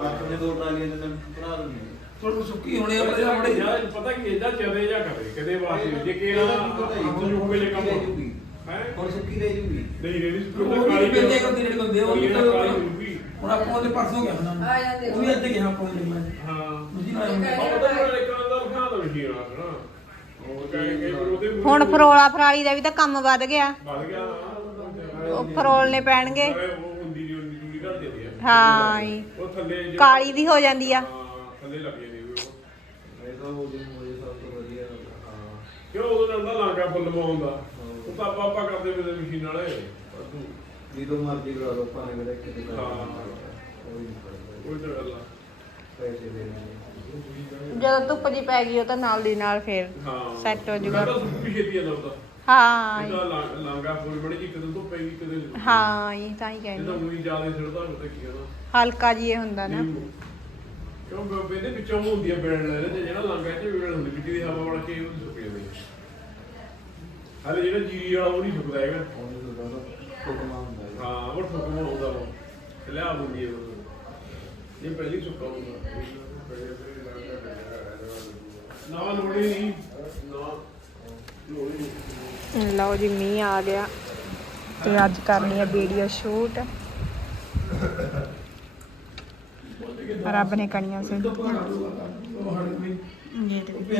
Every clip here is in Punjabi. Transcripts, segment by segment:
ਆਪਣੇ ਦੋ ਟਰਾਲੀਆਂ ਤੇ ਤੈਨੂੰ ਬਣਾ ਦਿੰਦੇ ਥੋੜੀ ਸੁੱਕੀ ਹੋਣੀ ਆ ਬੜੇ ਬੜੇ ਯਾਰ ਪਤਾ ਕੀ ਇਹਦਾ ਚਲੇ ਜਾ ਕਰੇ ਕਦੇ ਵਾਸਤੇ ਜੇ ਕਿ ਨਾ ਹੱਥ ਨੂੰ ਹੋਵੇ ਜੇ ਕੰਮ ਹੈ? ਹੁਣ ਸੁੱਕੀ ਰਹਿ ਜੂਗੀ। ਨਹੀਂ ਨਹੀਂ ਉਹ ਵੀ ਪੈਂਦੇ ਕਰਦੇ ਜਿਹੜੇ ਬੰਦੇ ਉਹ ਵੀ ਵੀ ਹੁਣ ਆਪਾਂ ਉਹਦੇ ਪਰਸੋਂ ਗਿਆ ਉਹਨਾਂ ਆ ਜਾਂਦੇ ਉਹ ਵੀ ਇੱਥੇ ਗਿਆ ਆਪਾਂ ਉਹਦੇ ਮੈਂ ਹਾਂ। ਦੂਜੀ ਨਾਲ ਉਹ ਤਾਂ ਉਹ ਇੱਕ ਦਾ ਖਾ ਦੋ ਮਸ਼ੀਨ ਆ ਨਾ। ਉਹ ਕਹੇ ਕਿ ਉਹਦੇ ਮੂਹਰੇ ਹੁਣ ਫਰੋਲਾ ਫਰਾਲੀ ਦਾ ਵੀ ਤਾਂ ਕੰਮ ਵੱਧ ਗਿਆ। ਵੱਧ ਗਿਆ ਉਹ ਫਰੋਲਨੇ ਪੈਣਗੇ। ਉਹ ਹੁੰਦੀ ਨਹੀਂ ਹੁੰਦੀ ਜੂੜੀ ਆ ਹਾਂ ਜੀ। ਉਹ ਥੱਲੇ ਜੇ- ਕਾਲੀ ਦੀ ਹੋ ਜਾਂਦੀ ਆ। ਹਾਂ ਥੱਲੇ ਲੱਗ ਜਾਂਦੀ ਉਹ ਇਹ ਤਾਂ ਹੋ ਜੂ ਹੋਏ ਸਭ ਤੋਂ ਵਧੀਆ ਹਾਂ ਕਿਉਂ ਉਹਦੇ ਨਾਲ ਦਾ ਲਾਂਗਾ ਫੁੱਲ ਮਾਉਂਦਾ ਉਹ ਤਾਂ ਆਪਾਂ ਆਪਾਂ ਕਰਦੇ ਮੇਰੇ ਮਸ਼ੀਨ ਵਾਲੇ। ਪਰ ਤੂੰ ਜਦੋਂ ਮਰਜ਼ੀ ਕਰਾ ਲਓ ਭਾਵੇਂ ਮੇਰੇ ਕਿਤੇ ਕਰ ਹਾਂ। ਕੋਈ ਨਹੀਂ ਕਰਦਾ। ਉਹ ਤਾਂ ਗੱਲ ਆ। ਪੈਸੇ ਦੇਣੇ ਜਦੋਂ ਧੁੱਪ ਜੀ ਪੈ ਗਈ ਉਹ ਤਾਂ ਨਾਲ ਦੀ ਨਾਲ ਫੇਰ ਹਾਂ। Set ਹੋ ਜਾਊਗਾ। ਮੈਂ ਤਾਂ ਸੁੱਕੀ ਛੇਤੀ ਜਾਂਦਾ ਹੁੰਦਾ ਹਾਂ। ਜੀ। ਉਹਦਾ ਲਾਂ- ਲਾਂਗਾ ਫੁੱਲ ਬੜੀ ਜੀ ਕਦੋਂ ਤੋਂ ਪੈਗੀ ਕਦੇ ਹਾਂ ਜੀ ਤਾਂ ਹੀ ਇਹ ਕਹਿੰਦੀ ਆ। ਉਹੀ ਜ਼ਿਆਦਾ ਛੜਦਾ ਹੁੰਦਾ ਕੀ ਕਹਦਾ ਹਲਕਾ ਜੀ ਇਹ ਹੁੰਦਾ ਨਾ। ਕਿਉਂ ਬੇਬੇ ਦੇ ਵਿੱਚੋਂ ਹੁੰਦੀ ਆ ਬੈਣ ਲੈ ਤੇ ਜਿਹੜਾ ਲਾਂਗਾ ਚ ਵੇਲ ਹੁੰਦੀ ਵਿੱਚ ਦੀ ਹਵਾ ਵੜ ਕੇ ਉਹ ਸੁੱਕ ਜਾਂਦੀ ਹਾਲੇ ਜਿਹੜਾ ਜੀਰੀ ਵਾਲਾ ਉਹ ਨਹੀਂ ਸੁੱਕਦਾ ਹੈਗਾ। ਹੈ। ਉਹ ਠੁਕਮਾ ਹੁੰਦਾ ਉਹ ਲਿਆ ਹੁੰਦੀ ਹੈ ਉਹ। ਇਹ ਪਹਿਲੀ ਸੁੱਕਾ ਹੁੰਦਾ। ਨਾ ਲੋੜੀ ਨਹੀਂ। ਨਾ। ਨਹੀਂ ਲਓ ਜੀ, ਮੀਂਹ ਆ ਗਿਆ ਤੇ ਅੱਜ ਕਰਨੀ ਹੈ ਵੀਡੀਓ ਸ਼ੂਟ ਰੱਬ ਨੇ ਕਣੀਆਂ ਸੇ। ਤੋਂ ਤੇ ਉਹ ਵੀ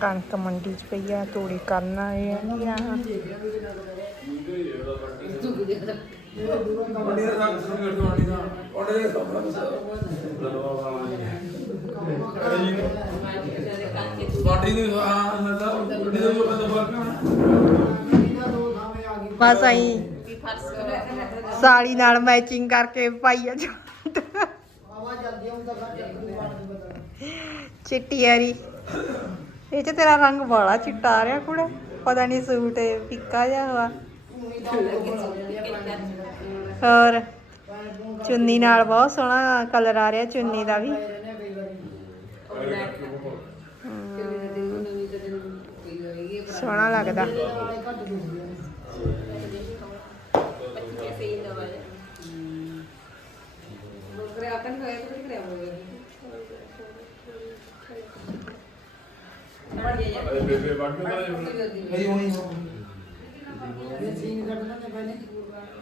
ਕਣਕ ਮੰਡੀ ਚ ਪਈ ਆ, ਤੋੜੀ ਕਰਨ ਆਏ ਨੀਰਾ ਮੰਡੀ ਬਾਡੀ ਦੇ ਹਾਂ ਨਾ ਤਾਂ ਮੰਡੀ ਜੋ ਬੰਦਾ ਬਾਕੀ ਬਸ ਆਈ। ਸਾੜੀ ਨਾਲ ਮੈਚਿੰਗ ਕਰਕੇ ਪਾਈ ਚਿੱਟੀ ਹਰੀ ਇਹ ਚ ਤੇਰਾ ਰੰਗ ਬੜਾ ਚਿੱਟਾ ਆ ਰਿਹਾ ਕੁੜੇ। ਪਤਾ ਨਹੀਂ ਸੂਟ ਇਹ ਫਿੱਕਾ ਜਿਹਾ ਹੋਆ ਹੋਰ। ਚੁੰਨੀ ਨਾਲ ਬਹੁਤ ਸੋਹਣਾ ਕਲਰ ਆ ਰਿਹਾ ਚੁੰਨੀ ਦਾ ਵੀ। ਸੋਹਣਾ ਲੱਗਦਾ। ਅਰੇ ਬੇਬੇ ਬਾਕੀ ਤਾਂ ਨਹੀਂ ਹੋਣੀ ਤਾਂ ਪਹਿਲੇ।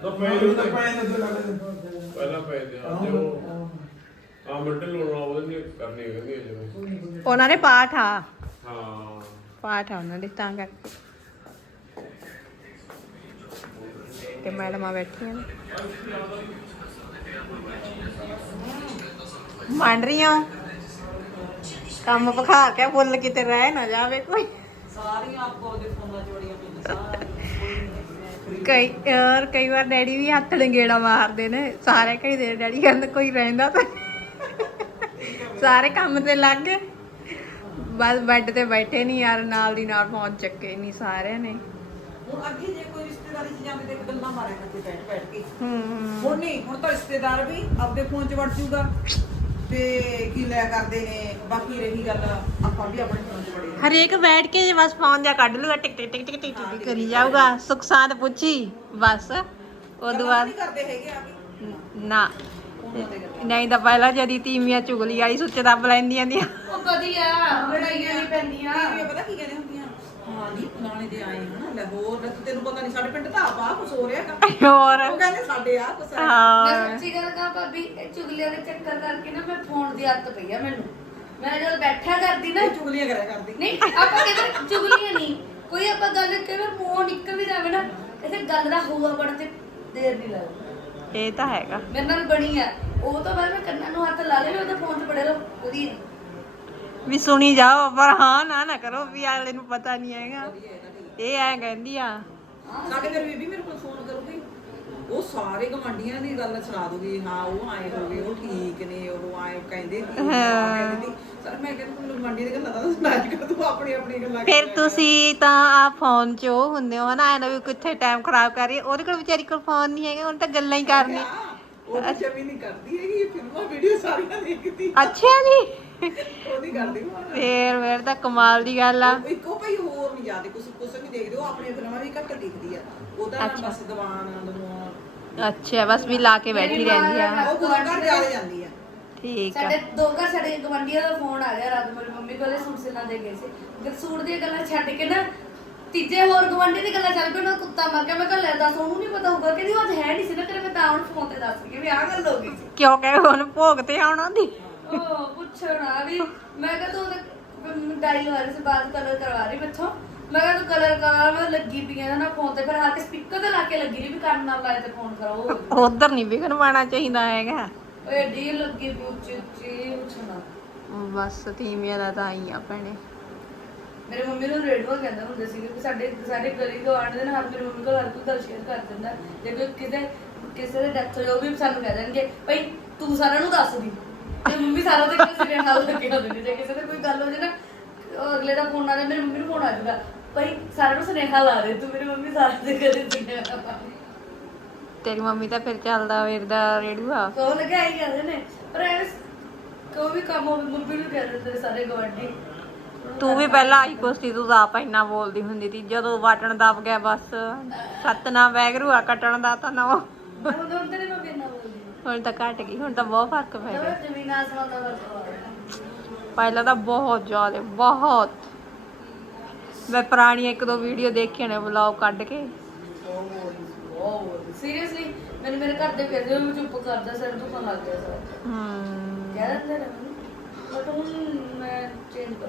ਤਾਂ ਪਹਿਲਾਂ ਪੈਣ ਦੇ ਲੱਗੇ ਪਹਿਲਾਂ ਪੈ ਗਿਆ ਤੇ ਉਹ ਆ ਮੰਡਲ ਲਾਉਣਾ ਉਹਦੇ ਨੇ ਕਰਨੀ ਕਹਿੰਦੀ ਜਿਵੇਂ ਉਹਨਾਂ ਦੇ ਪਾਠ ਆ। ਹਾਂ। ਪਾਠ ਆ ਉਹਨਾਂ ਦੇ ਤਾਂ ਕਰਕੇ। ਤੇ ਮੈਡਮਾਂ ਬੈਠੀਆਂ ਨੇ। ਮੰਨ ਰਹੀਆਂ ਕੰਮ ਪਖਾ ਕੇ ਫੁੱਲ ਕਿਤੇ ਰਹਿ ਨਾ ਜਾਵੇ ਕੋਈ। ਸਾਰੀਆਂ ਆਪਕੋ ਦੇ ਫੋਨਾਂ ਜੋੜੀਆਂ ਪਈਆਂ ਸਾਰੀਆਂ ਕਈ ਯਾਰ ਕਈ ਵਾਰ ਡੈਡੀ ਵੀ ਹੱਥ ਲੰਗੇੜਾ ਮਾਰਦੇ ਨੇ। ਸਾਰੇ ਕਈ ਦੇ ਡੈਡੀ ਕਹਿੰਦੇ ਕੋਈ ਰਹਿੰਦਾ ਤਾਂ। ਸਾਰੇ ਕੰਮ ਤੇ ਲੱਗ। ਗਏ ਬਸ ਬੈੱਡ ਤੇ ਬੈਠੇ ਨਹੀਂ ਯਾਰ ਨਾਲ ਦੀ ਨਾਲ ਫੋਨ ਚੱਕੇ ਨਹੀਂ ਸਾਰਿਆਂ ਨੇ। ਹੁਣ ਅੱਗੇ ਜੇ ਕੋਈ ਰਿਸ਼ਤੇਦਾਰੀ ਚ ਜਾਂਦੇ ਤੇ ਗੱਲਾਂ ਮਾਰਿਆ ਕਰਦੇ ਬੈਠ ਬੈਠ ਕੇ। ਹੂੰ ਹੁਣ ਨਹੀਂ ਹੁਣ ਤਾਂ ਰਿਸ਼ਤੇਦਾਰ ਵੀ ਆਪਦੇ ਫੋਨ 'ਚ ਵੜ ਜੂਗਾ। ਤੇ ਕੀ ਲੈ ਕਰਦੇ ਨੇ ਬਾਕੀ ਰਹੀ ਗੱਲ ਆਪਾਂ ਵੀ ਆਪਣੇ ਫੋਨ 'ਚ ਵੜੇ ਹਰੇਕ ਬੈਠ ਕੇ ਬਸ ਫੋਨ ਜਾ ਕੱਢ ਲੂਗਾ ਟਿਕ ਟਿਕ ਟਿਕ ਟਿਕ ਟਿਕ ਟਿਕ ਕਰੀ ਜਾਊਗਾ। ਸੁਖ ਸਾਂਦ ਪੁੱਛੀ ਬਸ। ਉਦੋਂ ਬਾਅਦ ਨਹੀਂ ਕਰਦੇ ਹੈਗੇ ਆ ਨਾ। ਨਹੀਂ ਤਾਂ ਪਹਿਲਾਂ ਜਦੀ ਤੀਵੀਆਂ ਚੁਗਲੀ ਵਾਲੀ ਸੁੱਚ ਦੱਬ ਲੈਂਦੀਆਂ ਦੀਆਂ। ਉਹ ਵਧੀਆ ਲੜਾਈਆਂ ਨਹੀਂ ਪੈਂਦੀਆਂ। ਇਹ ਪਤਾ ਕੀ ਕਹਿੰਦੇ ਹੁੰਦੀਆਂ? ਹਾਂ ਨਹੀਂ ਫਲਾਣੇ ਦੇ ਆਏ ਹਨਾ ਲੈ ਹੋਰ ਲੈ ਤੈਨੂੰ ਪਤਾ ਨਹੀਂ ਸਾਡੇ ਪਿੰਡ ਤਾਂ ਆਪਾ ਕੁਛ ਹੋ ਰਿਹਾ ਕੰਮ। ਹੋਰ। ਉਹ ਕਹਿੰਦੇ ਸਾਡੇ ਆ ਕੁਛ ਆ ਮੈਂ ਹਾਂ ਸੱਚੀ ਗੱਲ ਕਹਾਂ ਭਾਬੀ ਇਹ ਚੁਗਲੀਆਂ ਦੇ ਚੱਕਰ ਕਰਕੇ ਨਾ ਮੈਂ ਫੋਨ ਦੀ ਆਦਤ ਪਈ ਆ ਮੈਨੂੰ। ਮੈਂ ਜਦ ਬੈਠਾ ਕਰਦੀ ਨਾ ਚੁਗਲੀਆਂ ਕਰਿਆ ਕਰਦੀ। ਨਹੀਂ ਆਪਾਂ ਕਹਿੰਦੇ ਚੁਗਲੀਆਂ ਨਹੀਂ। ਕੋਈ ਆਪਾਂ ਗੱਲ ਕਰੇ ਮੂੰਹ ਨਿਕਲ ਵੀ ਜਾਵੇ ਨਾ ਇਥੇ ਗੱਲ ਦਾ ਹੋਊਗਾ ਬੜਾ ਤੇ ਦੇਰ ਨਹੀਂ ਲੱਗਦੀ। ਇਹ ਤਾਂ ਹੈਗਾ। ਮੇਰੇ ਨਾਲ ਬਣੀ ਆ। ਉਹ ਤੋਂ ਬਾਅਦ ਮੈਂ ਕੰਨਾਂ ਨੂੰ ਹੱਥ ਲਾ ਲਿਆ ਮੈਂ ਉਹਦੇ ਫੋਨ 'ਚ ਪੜੇ ਲਓ ਵਧੀਆ ਵੀ ਸੁਣੀ ਜਾਓ ਪਰ ਹਾਂ ਨਾ ਨਾ ਕਰੋ ਵੀ ਆਲੇ ਨੂੰ ਪਤਾ ਨਹੀਂ ਹੈਗਾ। ਇਹ ਐ ਕਹਿੰਦੀ ਆ। ਸਾਡੇ ਫਿਰ ਬੀਬੀ ਮੇਰੇ ਕੋਲ ਫੋਨ ਉਹ ਸਾਰੇ ਗਵਾਂਢੀਆਂ ਦੀ ਗੱਲ ਸੁਣਾ ਦੂਗੀ ਹਾਂ ਉਹ ਆਏ ਹੋਗੇ ਉਹ ਠੀਕ ਨੇ ਉਹ ਆਏ ਕਹਿੰਦੇ ਸੀ ਉਹ ਆਹ ਕਹਿੰਦੇ ਸੀ ਸਰ ਮੈਂ ਕਹਿੰਦੀ ਤੂੰ ਗਵਾਂਢੀ ਦੀ ਗੱਲਾਂ ਤਾਂ ਸੁਣਾ ਕਰ ਤੂੰ ਆਪਣੀ ਆਪਣੀ ਗੱਲਾਂ ਫਿਰ ਕਰਿਆ ਕਰ। ਤੁਸੀਂ ਤਾਂ ਆ ਫੋਨ 'ਚ ਉਹ ਹੁੰਦੇ ਹੋ ਨਾ ਐਨਾ ਵੀ ਕਿੱਥੇ ਟਾਈਮ ਖਰਾਬ ਕਰ ਰਹੀ ਹੈ। ਉਹਦੇ ਕੋਲ ਵਿਚਾਰੀ ਕੋਲ ਫੋਨ ਨਹੀਂ ਹੈਗਾ ਉਹਨੇ ਤਾਂ ਗੱਲਾਂ ਹੀ ਕਰਨੀਆਂ ਹਾਂ, ਉਹ ਜਮੀ ਨਹੀਂ ਕਰਦੀ ਹੈਗੀ ਇਹ ਫਿਲਮਾਂ ਵੀਡੀਓ ਸਾਰੀਆਂ ਦੇਖਦੀ ਅੱਛਾ ਜੀ ਉਹਦੀ ਕਰਦੀ ਹਾਂ ਫੇਰ ਫੇਰ ਤਾਂ ਕਮਾਲ ਦੀ ਗੱਲ ਆ। ਇੱਕੋ ਭਾਈ ਹੋਰ ਨਹੀਂ ਜਾਂਦੇ ਕੁਛ ਕੁਛ ਨਹੀਂ ਦੇਖਦੇ ਉਹ ਆਪਣੀਆਂ ਫਿਲਮਾਂ ਵੀ ਘੱਟ ਦੇਖਦੀ ਆ। ਉਹਦਾ ਨਾਮ। ਬਸ ਦੀਵਾਨ ਦਨੂਆ ਅੱਛਾ ਬਸ ਵੀ ਲਾ ਕੇ ਬੈਠੀ ਰਹਿੰਦੀ ਆ। ਉਹ ਗੁਰੂ ਘਰ ਜ਼ਿਆਦਾ ਜਾਂਦੀ ਆ। ਠੀਕ ਆ। ਸਾਡੇ ਦੋ ਘਰ ਸਾਡੇ ਗਵੰਡੀਆਂ ਦਾ ਫੋਨ ਆ ਗਿਆ ਰਾਤ ਮੇਰੀ ਮੰਮੀ ਕੋਲੇ ਸੂਟ ਸਿਲਾਂ ਦੇ ਗਏ ਸੀ। ਜਦ ਸੂਟ ਦੀਆਂ ਗੱਲਾਂ ਛੱਡ ਕੇ ਨਾ ਤੀਜੇ ਹੋਰ ਗਵੰਡੀ ਦੀ ਗੱਲਾਂ ਚੱਲ ਪਈ ਉਹਨਾਂ ਕੁੱਤਾ ਮਰ ਗਿਆ ਮੈਂ ਕਿਹਾ ਲੈ ਦੱਸ ਉਹਨੂੰ ਨਹੀਂ ਪਤਾ ਹੋਊਗਾ ਉਹ ਅੱਜ ਹੈ ਨਹੀਂ ਸੀ ਨਾ ਤੇਰੇ ਮੈਂ ਤਾਂ ਹੁਣ ਫੋਨ ਤੇ ਦੱਸ ਹਾਂ ਵੀ ਆਹ ਗੱਲ ਹੋ ਗਈ ਕਿਉਂ ਕਹੇ ਹੁਣ ਭੋਗ ਤੇ ਆਉਣਾ ਦੀ ਉਹ ਪੁੱਛਣਾ ਵੀ ਮੈਂ ਕਿਹਾ ਤੂੰ ਤਾਂ ਡਾਈ ਲਵਾ ਰਹੀ ਸੀ ਬਾਅਦ ਕਲਰ ਕਰਵਾ ਰਹੀ ਮੈਥੋਂ। ਮੈਂ ਕਿਹਾ ਤੂੰ ਕਲਰ ਕਰਾ ਮੈਂ ਲੱਗੀ ਪਈ ਆ ਨਾ ਫੋਨ ਤੇ ਫਿਰ ਆ ਕੇ ਸਪੀਕਰ ਤੇ ਲਾ ਕੇ ਲੱਗੀ ਰਹੀ ਵੀ ਕੰਨ ਨਾਲ ਲਾਏ ਤੇ ਫੋਨ ਕਰੋ ਉਧਰ ਨਹੀਂ ਵਿਗਨ ਪਾਣਾ ਚਾਹੀਦਾ ਹੈਗਾ। ਉਹ ਏਡੀ ਲੱਗੀ ਪਈ ਉੱਚੀ ਉੱਚੀ ਪੁੱਛਣਾ। ਬਸ ਤੀਵੀਆਂ ਦਾ ਤਾਂ ਆਈ ਆ ਭੈਣੇ। ਮੇਰੇ ਮੰਮੀ ਨੂੰ ਰੇਡੀਓ ਕਹਿੰਦਾ ਹੁੰਦੇ ਸੀ ਕਿ ਸਾਡੇ ਸਾਡੇ ਗਲੀ ਤੋਂ ਆਂਦੇ ਨੇ ਹਰ ਮੇਰੀ ਮੰਮੀ ਕੋਲ ਹਰ ਕੋਈ ਗੱਲ ਸ਼ੇਅਰ ਕਰ ਦਿੰਦਾ। ਜੇ ਕੋਈ ਕਿਤੇ ਕਿਸੇ ਦੇ ਡੈਥ ਉਹ ਵੀ ਸਾਨੂੰ ਕਹਿ ਦੇਣਗੇ ਭਈ ਤੂੰ ਸਾਰਿਆਂ ਨੂੰ ਦੱਸ ਦੀ। ਤੇ ਮੰਮੀ ਸਾਰਾ ਤੇ ਕਿਸੇ ਦੇ ਨਾਲ ਲੱਗੇ ਹੁੰਦੇ ਨੇ ਜੇ ਕਿਸੇ ਦੇ ਕੋਈ ਗੱਲ ਹੋ ਜੇ ਨਾ ਉਹ ਅਗਲੇ ਦਾ ਫੋਨ ਆ ਜਾਏ ਮੇਰੀ ਮੰਮੀ ਨੂੰ ਫੋਨ ਆ ਜਾਊਗਾ ਭਈ ਸਾਰਿਆਂ ਨੂੰ ਸੁਨੇਹਾ ਲਾ ਦੇ ਤੂੰ ਮੇਰੀ ਮੰਮੀ ਸਾਰਾ ਦੇ ਕਦੇ ਸੁਨੇਹਾ ਲਾ ਦੇ। ਤੇਰੀ ਮੰਮੀ ਤਾਂ ਫਿਰ ਚੱਲਦਾ ਫਿਰਦਾ ਰੇੜੂਆ ਕਹੋ ਲੱਗਾ ਹੀ ਕਹਿੰਦੇ ਨੇ। ਪਰ ਐਵੇਂ ਕੋਈ ਵੀ ਕੰਮ ਹੋਵੇ ਮੰਮੀ ਨੂੰ ਕਹਿ ਦਿੰਦੇ ਸਾਰੇ ਗਵਾਂਢੀ ਤੂੰ ਵੀ ਪਹਿਲਾਂ ਆਈ ਕੁਸਤੀ ਤੂੰ ਤਾਂ ਆਪ ਇੰਨਾ ਬੋਲਦੀ ਹੁੰਦੀ ਸੀ ਜਦੋਂ ਵਾਟਣ ਦਬ ਗਿਆ ਬਸ ਸਤਨਾਮ ਵੈਗਰੂ ਆ ਕੱਟਣ ਦਾ ਤਾਂ ਨਾ ਹੁਣ ਹੁਣ ਤੇ ਨਹੀਂ ਮੈਂ ਕਿੰਨਾ ਬੋਲਦੀ ਹੁਣ ਤਾਂ ਘਟ ਗਈ ਹੁਣ ਤਾਂ ਬਹੁਤ ਫ਼ਰਕ ਪੈ ਗਿਆ। ਜਦੋਂ ਜ਼ਮੀਨ ਆਸਮਾਨ ਦਾ ਫ਼ਰਕ ਹੋ ਗਿਆ ਪਹਿਲਾਂ ਤਾਂ ਬਹੁਤ ਜ਼ਿਆਦਾ ਬਹੁਤ। ਮੈਂ ਪੁਰਾਣੀਆਂ ਇੱਕ ਦੋ ਵੀਡੀਓ ਦੇਖੀਆਂ ਨੇ ਵਲੌਗ ਕੱਢ ਕੇ। ਸੀਰੀਅਸਲੀ ਮੈਨੂੰ ਮੇਰੇ ਘਰ ਦੇ ਕਹਿੰਦੇ ਮੈਂ ਚੁੱਪ ਕਰਦਾ ਸਿਰ ਦੁਖਣ ਲੱਗ ਗਿਆ ਸਰ। ਹਮ ਕਹਿ ਦਿੰਦੇ ਨੇ ਬਟ ਹੁਣ ਮੈਂ ਚੇਂਜ ਕਰ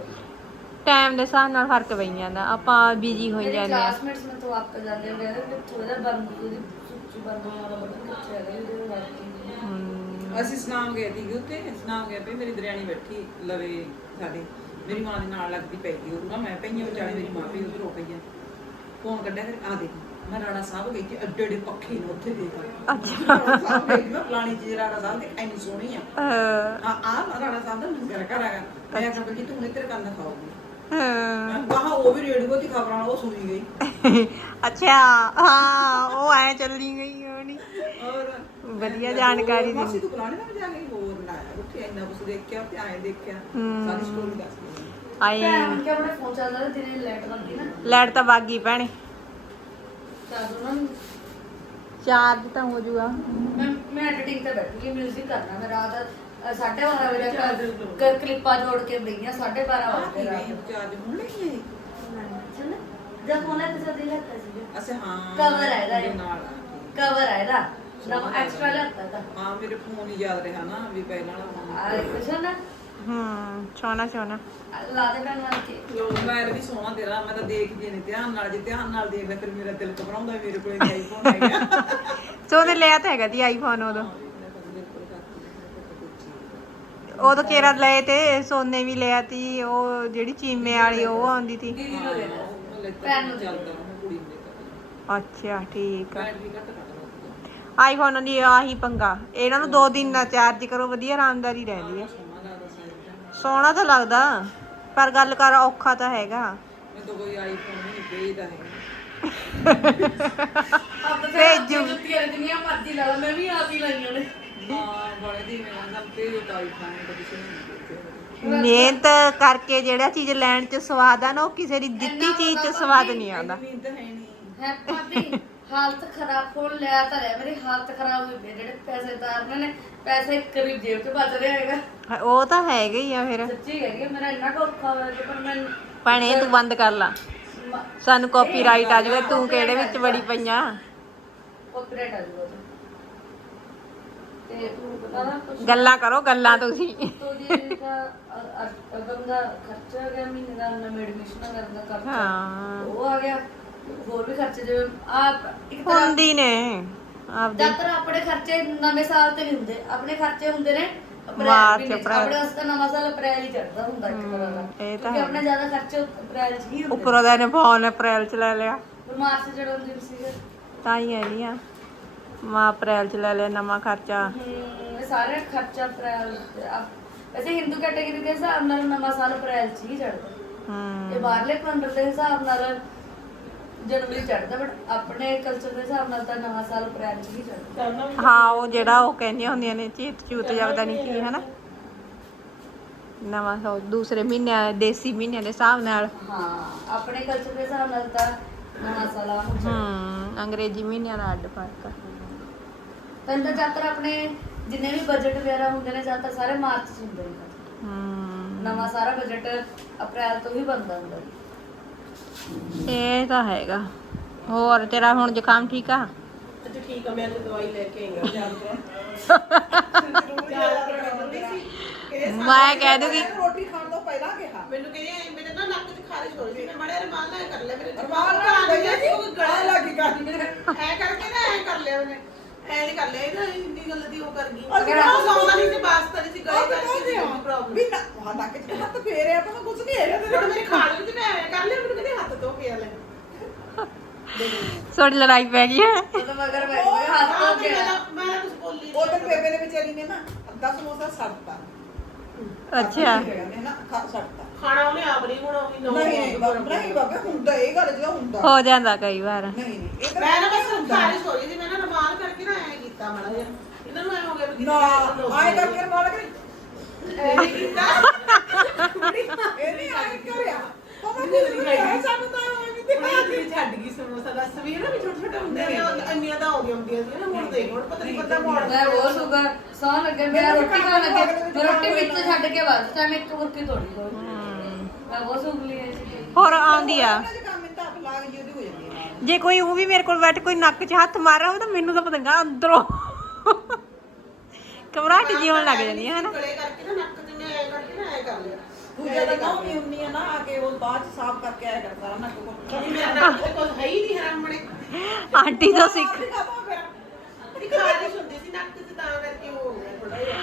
ਟਾਈਮ ਦੇ ਹਿਸਾਬ ਨਾਲ ਫ਼ਰਕ ਪਈ ਜਾਂਦਾ ਆਪਾਂ ਬਿਜ਼ੀ ਹੋਈ ਜਾਂਦੇ ਆ ਕਲਾਸਮੇਟਸ ਮੈਨੂੰ ਤੋਂ ਆਪ ਜਾਂਦੇ ਹੋ ਕਿ ਥੋੜਾ ਬੰਦ ਉਹਦੀ ਸੁੱਚੀ ਬੰਦ ਹੋਣ ਵਾਲਾ ਬਟਨ ਕਿੱਥੇ ਹੈਗਾ ਇਹਦੇ ਹਮ, ਅਸੀਂ ਸੁਨਾਮ ਗਏ ਸੀਗੇ ਉੱਥੇ ਸੁਨਾਮ ਗਏ ਪਈ ਮੇਰੀ ਦਰਿਆਣੀ ਬੈਠੀ ਲਵੇ ਸਾਡੇ ਮੇਰੀ ਮਾਂ ਦੇ ਨਾਲ ਲੱਗਦੀ ਪਈ ਗਈ ਉਹ ਨਾ ਮੈਂ ਪਈਆਂ ਵਿਚਾਲੇ ਮੇਰੀ ਮਾਂ ਵੀ ਉਧਰ ਹੋ ਪਈ ਆ। ਫੋਨ ਕੱਢਿਆ ਕਰ ਆ ਦੇਖ ਮੈਂ ਰਾਣਾ ਸਾਹਿਬ ਗਈ ਕਿ ਅੱਡੇ ਅੱਡੇ ਪੱਖੇ ਨੇ ਉੱਥੇ ਦੇਖ ਅੱਛਾ। ਮੈਂ ਫਲਾਣੀ ਚੀਜ਼ ਰਾਣਾ ਸਾਹਿਬ ਦੇ ਐਨੀ ਸੋਹਣੀ ਆ। ਅਹ, ਆ ਆ ਰਾਣਾ ਸਾਹਿਬ ਦਾ ਲੰਗਰ ਘਰ ਹੈਗਾ ਮੈਂ ਆਖਿਆ ਕਿ ਤੂੰ ਇੱਧਰ ਕੰਨ ਖਾਓਗੀ ਵਾਹ ਉਹ ਵੀ ਰੇਡੀਓ ਦੀ ਖਬਰਾਂ ਉਹ ਸੁਣੀ ਗਈ। ਅੱਛਾ ਹਾਂ ਉਹ ਐ ਚੱਲੀ ਗਈ ਹੋਣੀ ਔਰ ਵਧੀਆ ਜਾਣਕਾਰੀ ਮਾਸੀ ਦੀ ਤੂੰ ਪੁਰਾਣੇ ਨਾਲ ਜਾ ਕੇ ਹੋਰ ਨਾ ਉੱਥੇ ਇੰਨਾ ਕੁਝ ਦੇਖਿਆ ਤੇ ਆਏ ਦੇਖਿਆ। ਸਾਰੀ ਸਟੋਰੀ ਦੱਸ ਦਿੰਦੀ ਆਈ। ਭੈਣ ਕਿ ਆਪਣੇ ਫੋਨ ਚੱਲਦਾ ਤੇ ਦਿਨੇ ਲਾਈਟ ਬੰਦੀ ਨਾ। ਲੈਟ ਤਾਂ ਬਾਗੀ ਭੈਣੇ। ਤਾਂ ਉਹਨਾਂ ਨੂੰ। ਚਾਰਜ ਤਾਂ ਹੋ ਜਾਊਗਾ ਮੈਂ ਮੈਂ ਐਡੀਟਿੰਗ ਤੇ ਬੈਠੀ ਹਾਂ ਮਿਊਜ਼ਿਕ ਕਰਨਾ। ਮੈਂ ਰਾਤ 12:30 ਵਜੇ ਤੱਕ ਕਲਿੱਪਾਂ ਜੋੜ ਕੇ ਬਈਆਂ 12:30 ਆ ਵਜੇ ਚਾਰਜ ਹੁਣ ਲਈ ਹੈ ਜਦ ਫੋਨ ਲੈ ਤੇ ਜਦ ਲੱਗਦਾ ਸੀ ਅੱਛਾ ਹਾਂ। Cover ਹੈ ਇਹਦਾ। ਕਵਰ ਹੈ ਇਹਦਾ। ਨਵਾਂ ਐਕਸਟਰਾ ਲੱਗਦਾ ਤਾਂ। ਹਾਂ ਮੇਰੇ ਫੋਨ ਹੀ ਯਾਦ ਰਿਹਾ ਨਾ ਵੀ ਪਹਿਲਾਂ ਵਾਲਾ ਆ ਕੁਛ ਨਾ ਹੂੰ ਸੋਨਾ ਸੋਨਾ। ਲਾ ਦੇ ਨਾਲ ਕੇ। ਫੋਨ ਮੈਂ ਵੀ ਸੋਹਣਾ ਤੇਰਾ ਮੈਂ ਤਾਂ ਦੇਖਦੀ ਨਹੀਂ ਧਿਆਨ ਨਾਲ ਜੇ ਧਿਆਨ ਨਾਲ ਦੇਖਦਾ ਫਿਰ ਮੇਰਾ ਦਿਲ ਘਬਰਾਉਂਦਾ ਮੇਰੇ ਕੋਲੇ ਵੀ ਆਈਫੋਨ ਹੈਗਾ ਸੋਨੇ ਲਿਆ ਤਾਂ ਹੈਗਾ ਦੀ ਆਈਫੋਨ ਉਦੋਂ। ਉਦੋਂ ਕੇਰਾ ਲਏ ਤੇ ਸੋਨੇ ਵੀ ਲਿਆ ਤੀ ਉਹ ਜਿਹੜੀ ਚੀਮੇ ਵਾਲੀ ਉਹ ਆਉਂਦੀ ਤੀ। ਦੀਦੀ ਨੂੰ ਨੂੰ ਚੱਲਦਾ ਉਹ ਕੁੜੀ ਅੱਛਾ ਠੀਕ ਆ। ਬੈਟਰੀ ਘੱਟ ਕੱਟਦਾ ਆਈਫੋਨ ਦੀ ਆਹੀ ਪੰਗਾ। ਇਹਨਾਂ ਨੂੰ ਦੋ ਦਿਨ ਨਾ ਚਾਰਜ ਕਰੋ ਵਧੀਆ ਆਰਾਮਦਾਰੀ ਰਹਿੰਦੀ ਹੈ ਸੋਹਣਾ ਤਾਂ ਲੱਗਦਾ ਪਰ ਗੱਲ ਕਰ ਔਖਾ ਤਾਂ ਹੈਗਾ। ਮੈਂ ਤਾਂ ਕੋਈ ਆਈਫੋਨ ਨਹੀਂ ਭੇਜਦਾ ਹੈ ਆਪ ਤਾਂ ਭੇਜੂ। ਜੁੱਤੀਆਂ ਜਿੰਨੀਆਂ ਮਰਜ਼ੀ ਲਾ ਲਾ ਮੈਂ ਵੀ ਆਪ ਹੀ ਲਾਈਆਂ ਨੇ। ਹਾਂ ਬੜੇ ਦੀ ਮੈਂ ਕਹਿੰਦਾ ਭੇਜ ਆਈਫੋਨ ਤਾਂ ਕਿਸੇ ਨੇ ਨਹੀਂ ਭੇਜਿਆ ਮਿਹਨਤ ਕਰਕੇ ਜਿਹੜਾ ਚੀਜ਼ ਲੈਣ ਚ ਸਵਾਦ ਆ ਨਾ ਉਹ ਕਿਸੇ ਦੀ ਦਿੱਤੀ ਚੀਜ਼ ਚ ਸਵਾਦ ਨਹੀਂ ਆਉਂਦਾ। ਹਾਲਤ ਖਰਾਬ ਫੋਨ ਲਿਆ ਤਾਂ ਰਿਹਾ ਮੇਰੀ ਹਾਲਤ ਖਰਾਬ ਹੋਈ ਹੈ। ਜਿਹੜੇ ਪੈਸੇ ਤਾਰਨੇ ਨੇ ਪੈਸੇ ਕਰੀਬ ਜੇਬ 'ਚ ਬਚ ਰਿਹਾ ਹੈਗਾ। ਉਹ ਤਾਂ ਹੈਗਾ ਹੀ ਆ ਫਿਰ। ਸੱਚੀ ਹੈਗੀ ਮੇਰਾ ਇੰਨਾ ਕੁ ਔਖਾ ਹੋਇਆ ਕਿ ਪਰ ਮੈਂ ਭੈਣੇ ਤੂੰ ਬੰਦ ਕਰ ਲਾ। ਸਾਨੂੰ ਕਾਪੀਰਾਈਟ ਆ ਜਾਵੇ ਤੂੰ ਕਿਹੜੇ ਵਿੱਚ ਬੜੀ ਪਈਆਂ? ਕਾਪੀਰਾਈਟ ਆ। ਤੇ। ਤੂੰ ਨਾ ਕੁਛ। ਗੱਲਾਂ ਕਰੋ ਗੱਲਾਂ ਤੁਸੀਂ। ਤੋ ਜੀ ਦਾ ਅਗਮ ਦਾ ਖਰਚਾ ਆ ਗਿਆ ਮਹੀਨੇ ਦਾ ਨਵੇਂ ਐਡਮਿਸ਼ਨ ਕਰਨ ਦਾ ਖਰਚਾ ਹਾਂ। ਉਹ ਆ ਗਿਆ। ਹੋਰ ਵੀ ਖਰਚੇ ਜਿਵੇਂ ਆ ਇੱਕ ਤਰ੍ਹਾਂ ਹੁੰਦੀ ਨੇ ਆਪਦੀ। ਜ਼ਿਆਦਾਤਰ ਆਪਣੇ ਖਰਚੇ ਨਵੇਂ ਸਾਲ ਤੇ ਨਹੀਂ ਹੁੰਦੇ ਆਪਣੇ ਖਰਚੇ ਹੁੰਦੇ ਨੇ ਅਪ੍ਰੈਲ ਮਾਰਚ, ਮਹੀਨੇ 'ਚ। ਅਪ੍ਰੈਲ। ਆਪਣੇ ਵਾਸਤੇ ਨਵਾਂ ਸਾਲ ਅਪ੍ਰੈਲ ਹੀ ਚੜਦਾ ਹੁੰਦਾ ਇੱਕ ਤਰ੍ਹਾਂ ਦਾ। ਇਹ ਤਾਂ ਕਿਉਂਕਿ ਹੈ। ਆਪਣੇ ਜ਼ਿਆਦਾ ਖਰਚੇ ਅਪ੍ਰੈਲ 'ਚ ਹੀ ਹੁੰਦੇ ਉੱਪਰੋਂ ਦਾ ਇਹਨੇ ਫੋਨ ਅਪ੍ਰੈਲ ਚ ਲੈ ਲਿਆ। ਨੇ ਮਾਰਚ ਜਿਹੜਾ ਦਿਨ ਸੀਗਾ ਤਾਂ ਹੀ ਕਹਿੰਦੀ ਆ। ਮਾ ਅਪ੍ਰੈਲ ਚ ਲੈ ਲਿਆ ਨਵਾਂ ਖਰਚਾ। ਹਮ, ਇਹ ਸਾਰੇ ਖਰਚਾ ਅਪ੍ਰੈਲ ਤੇ ਆ- ਵੈਸੇ ਹਿੰਦੂ ਕੈਟਾਗਰੀ ਦੇ ਹਿਸਾਬ ਨਾਲ ਨਵਾਂ ਸਾਲ ਅਪ੍ਰੈਲ 'ਚ ਹੀ ਚੜਦਾ ਹੂੰ। ਇਹ ਬਾਹਰਲੇ ਕੈਲੰਡਰ ਦੇ ਹਿਸਾਬ ਨਾਲ ਜਨਵਰੀ ਚੜਦਾ ਬਟ ਆਪਣੇ ਕਲਚਰ ਦੇ ਹਿਸਾਬ ਨਾਲ ਤਾਂ ਨਵਾਂ ਸਾਲ ਅਪ੍ਰੈਲ 'ਚ ਹੀ ਚੜਦਾ ਹਾਂ ਉਹ ਜਿਹੜਾ ਉਹ ਕਹਿੰਦੀਆਂ ਹੁੰਦੀਆਂ ਨੇ ਚੀਤ ਚੂਤ ਜਗਦਾ ਨਹੀਂ ਕੀ ਹਨਾ? ਨਵਾਂ ਸੌ ਦੂਸਰੇ ਮਹੀਨਿਆਂ ਦੇਸੀ ਮਹੀਨਿਆਂ ਦੇ ਹਿਸਾਬ ਨਾਲ। ਹਾਂ ਆਪਣੇ ਕਲਚਰ ਦੇ ਹਿਸਾਬ ਨਾਲ ਤਾਂ ਨਵਾਂ ਸਾਲ ਆ ਹੁਣ ਸਾਡਾ। ਹੂੰ ਅੰਗਰੇਜ਼ੀ ਮਹੀਨਿਆਂ ਦਾ ਅੱਡ ਫ਼ਰਕ ਆ। ਤਾਂ ਤਾਂ ਜ਼ਿਆਦਾਤਰ ਆਪਣੇ ਜਿੰਨੇ ਵੀ ਬਜਟ ਵਗੈਰਾ ਹੁੰਦੇ ਨੇ ਜ਼ਿਆਦਾਤਰ ਸਾਰੇ ਮਾਰਚ 'ਚ ਹੁੰਦੇ ਨੇ। ਹੂੰ। ਨਵਾਂ ਸਾਰਾ ਬਜਟ ਅਪ੍ਰੈਲ ਤੋਂ ਹੀ ਬਣਦਾ ਹੁੰਦਾ। ਜੀ। ਇਹ ਤਾਂ ਹੈਗਾ। ਹੋਰ ਤੇਰਾ ਹੁਣ ਜ਼ੁਕਾਮ ਠੀਕ ਆ? ਅੱਜ ਠੀਕ ਆ ਮੈਂ ਅੱਜ ਦਵਾਈ ਲੈ ਕੇ ਆਈ ਹਾਂ ਜਾਨ ਤੋਂ ਮੈਂ ਕਹਿ ਦੂਗੀ ਰੋਟੀ ਖਾਣ ਤੋਂ ਪਹਿਲਾਂ ਕਿਹਾ। ਮੈਨੂੰ ਕਹਿੰਦੇ ਮੇਰੇ ਨਾ ਨੱਕ 'ਚ ਖਾਰਿਸ਼ ਹੋ ਰਹੀ ਸੀ ਮੈਂ ਮੜੇ ਰਮਾਨ ਨਾਲ ਕਰ ਲਿਆ ਮੇਰੇ ਰੁਮਾਲ ਨਾਲ ਸੀ, ਉਹ ਗਲਾ ਲੱਗ ਗਿਆ। ਐ ਕਰਕੇ ਨਾ ਐ ਕਰ ਲਿਆ ਉਹਨੇ। ਐ ਨਹੀਂ ਕਰ ਲਿਆ ਇਹ ਨਾ ਹਿੰਦੀ ਗੱਲ ਦੀ ਉਹ ਕਰ ਗਈ। ਅਗਰ ਅਗਰ ਆਪ- ਸੌਂਦਾ ਨਹੀਂ ਸੀ ਵਾਸਤਾ ਨਹੀਂ ਸੀ ਗਲੇ ਉਹ ਕਰਕੇ ਕਿਉਂ ਸੀ ਦਿਆਂ? ਪ੍ਰੋਬਲਮ ਵੀ ਨਾ। ਹਾਂ ਨੱਕ ਚ ਹੱਥ ਫੇਰਿਆ ਤਾਂ ਮੈਂ ਕੁਝ ਨਹੀਂ ਹੈਗਾ ਤੇਰੇ ਹੁਣ ਮੇਰੇ ਖਾਲ ਵਿੱਚ ਮੈਂ ਐ ਕਰ ਲਿਆ ਮੈਨੂੰ ਕਹਿੰਦੇ ਹੱਥ ਧੋ ਕੇ ਆ ਲੈ। ਤੁਹਾਡੀ ਲੜਾਈ ਪੈ ਗਈ ਹੈ। ਉਹ ਤਾਂ ਮਗਰ ਮੈਂ ਮੈਂ ਹੱਥ ਆਹ ਧੋ ਵੀ ਕੇ ਮੈਂ ਤਾਂ- ਮੈਂ ਤਾਂ ਕੁਝ ਬੋਲੀ ਨਹੀਂ ਉਹ ਦਿਨ ਬੇਬੇ ਨੇ ਵਿਚਾਰੀ ਨੇ ਨਾ ਅੱਧਾ ਸਮੋਸਾ ਛੱਡਤਾ ਅੱਛਾ। ਨੇ ਨਾ ਖਾ ਛੱਡਤਾ ਖਾਣਾ ਉਹਨੇ ਆਪ ਨਹੀਂ ਬਣਾਉਣੀ ਨਾ ਨਹੀਂ ਨਹੀਂ ਬਾਬਾ ਨਹੀਂ ਬਾਬਾ ਹੁੰਦਾ ਇਹ ਗੱਲ ਜਿਹੜਾ ਹੁੰਦਾ। ਹੋ ਜਾਂਦਾ ਕਈ ਵਾਰ। ਨਹੀਂ ਨਹੀਂ ਇਹ ਤਾਂ ਮੈਂ ਨਾ ਬਸ ਹੋ ਰਹੀ ਸੀ ਮੈਂ ਨਾ ਰਮਾਨ ਕਰਕੇ ਨਾ ਐ ਕੀਤਾ ਮਾੜਾ ਜਿਹਾ। ਇਹਨਾਂ ਨੂੰ ਐ ਹੋ ਗਿਆ ਵੀ ਨਾ ਆਏ ਕਰਕੇ ਮਾਰ ਕੇ ਐ ਨਹੀਂ ਕੀਤਾ। ਇਹ ਨਹੀਂ ਆਏ ਕਰਿਆ। ਮੈਂ ਕੁਝ ਨਹੀਂ। ਹੈ ਸਾਨੂੰ ਤਾਂ ਛੱਡ ਗਈ ਸਮੋਸਾ ਦੱਸ ਵੀ ਨਾ ਵੀ ਛੋਟੇ ਛੋਟੇ ਹੁੰਦੇ ਨੇ ਇੰਨੀਆਂ ਤਾਂ ਹੋ ਗਈਆਂ ਹੁੰਦੀਆਂ ਸੀ ਨਾ ਹੁਣ ਦੇਖ ਹੁਣ ਪਤਾ ਨਹੀਂ ਬੰਦਾ ਮੋੜ ਮੈਂ ਬਹੁਤ ਸ਼ੁਕਰ ਸੌਂ ਲੱਗੇ ਮੈਂ ਰੋਟੀ ਖਾਣ ਲੱਗੇ ਰੋਟੀ ਵਿੱਚ ਛੱਡ ਕੇ ਬਸ ਚਾਹੇ ਮੈਂ ਇੱਕ ਬੁਰਕੀ ਤੋੜੀ ਮੈਂ ਬਹੁਤ ਹੋਰ ਆਉਂਦੀ ਆ। ਉਹਨਾਂ ਦੇ ਕੰਮ ਤਾਂ ਆਪ ਲਾ ਗਈ ਉਹਦੀ ਹੋ ਜਾਂਦੀ ਹੈ ਨਾਲ। ਜੇ ਕੋਈ ਉਹ ਵੀ ਮੇਰੇ ਕੋਲ ਬੈਠ ਕੋਈ ਨੱਕ 'ਚ ਹੱਥ ਮਾਰ ਰਿਹਾ ਹੋਵੇ ਤਾਂ ਮੈਨੂੰ ਤਾਂ ਪਤੰਗਾ ਅੰਦਰੋਂ। ਘਬਰਾਹਟ ਜਿਹੀ ਹੋਣ ਲੱਗ ਜਾਂਦੀ ਹੈ ਹਨਾ? ਗਲੇ ਕਰਕੇ ਨਾ ਨੱਕ ਤੇ ਮੈਂ ਐ ਕਰਕੇ ਨਾ ਐ ਕਰ ਲਿਆ। ਪੂਜਾ ਦਾ ਨਾਮ ਨਹੀਂ ਹੁੰਦੀ ਹੈ ਨਾ ਆ ਕੇ ਉਹ ਬਾਅਦ ਚ ਸਾਫ਼ ਕਰਕੇ ਆਇਆ ਕਰਦਾ ਸਾਰਾ ਨੱਕ ਕੋ ਕਦੀ ਮੇਰੇ ਨੱਕ ਤੇ ਕੁਝ ਹੈ ਹੀ ਨਹੀਂ ਹਰਾਮਣੇ ਆਂਟੀ ਤੋਂ ਸਿੱਖ। ਬੜੀ ਖਾਰਿਸ਼ ਹੁੰਦੀ ਸੀ ਨੱਕ ਤੇ ਤਾਂ ਕਰਕੇ ਉਹ ਹੋ ਗਿਆ ਥੋੜਾ ਜਿਹਾ।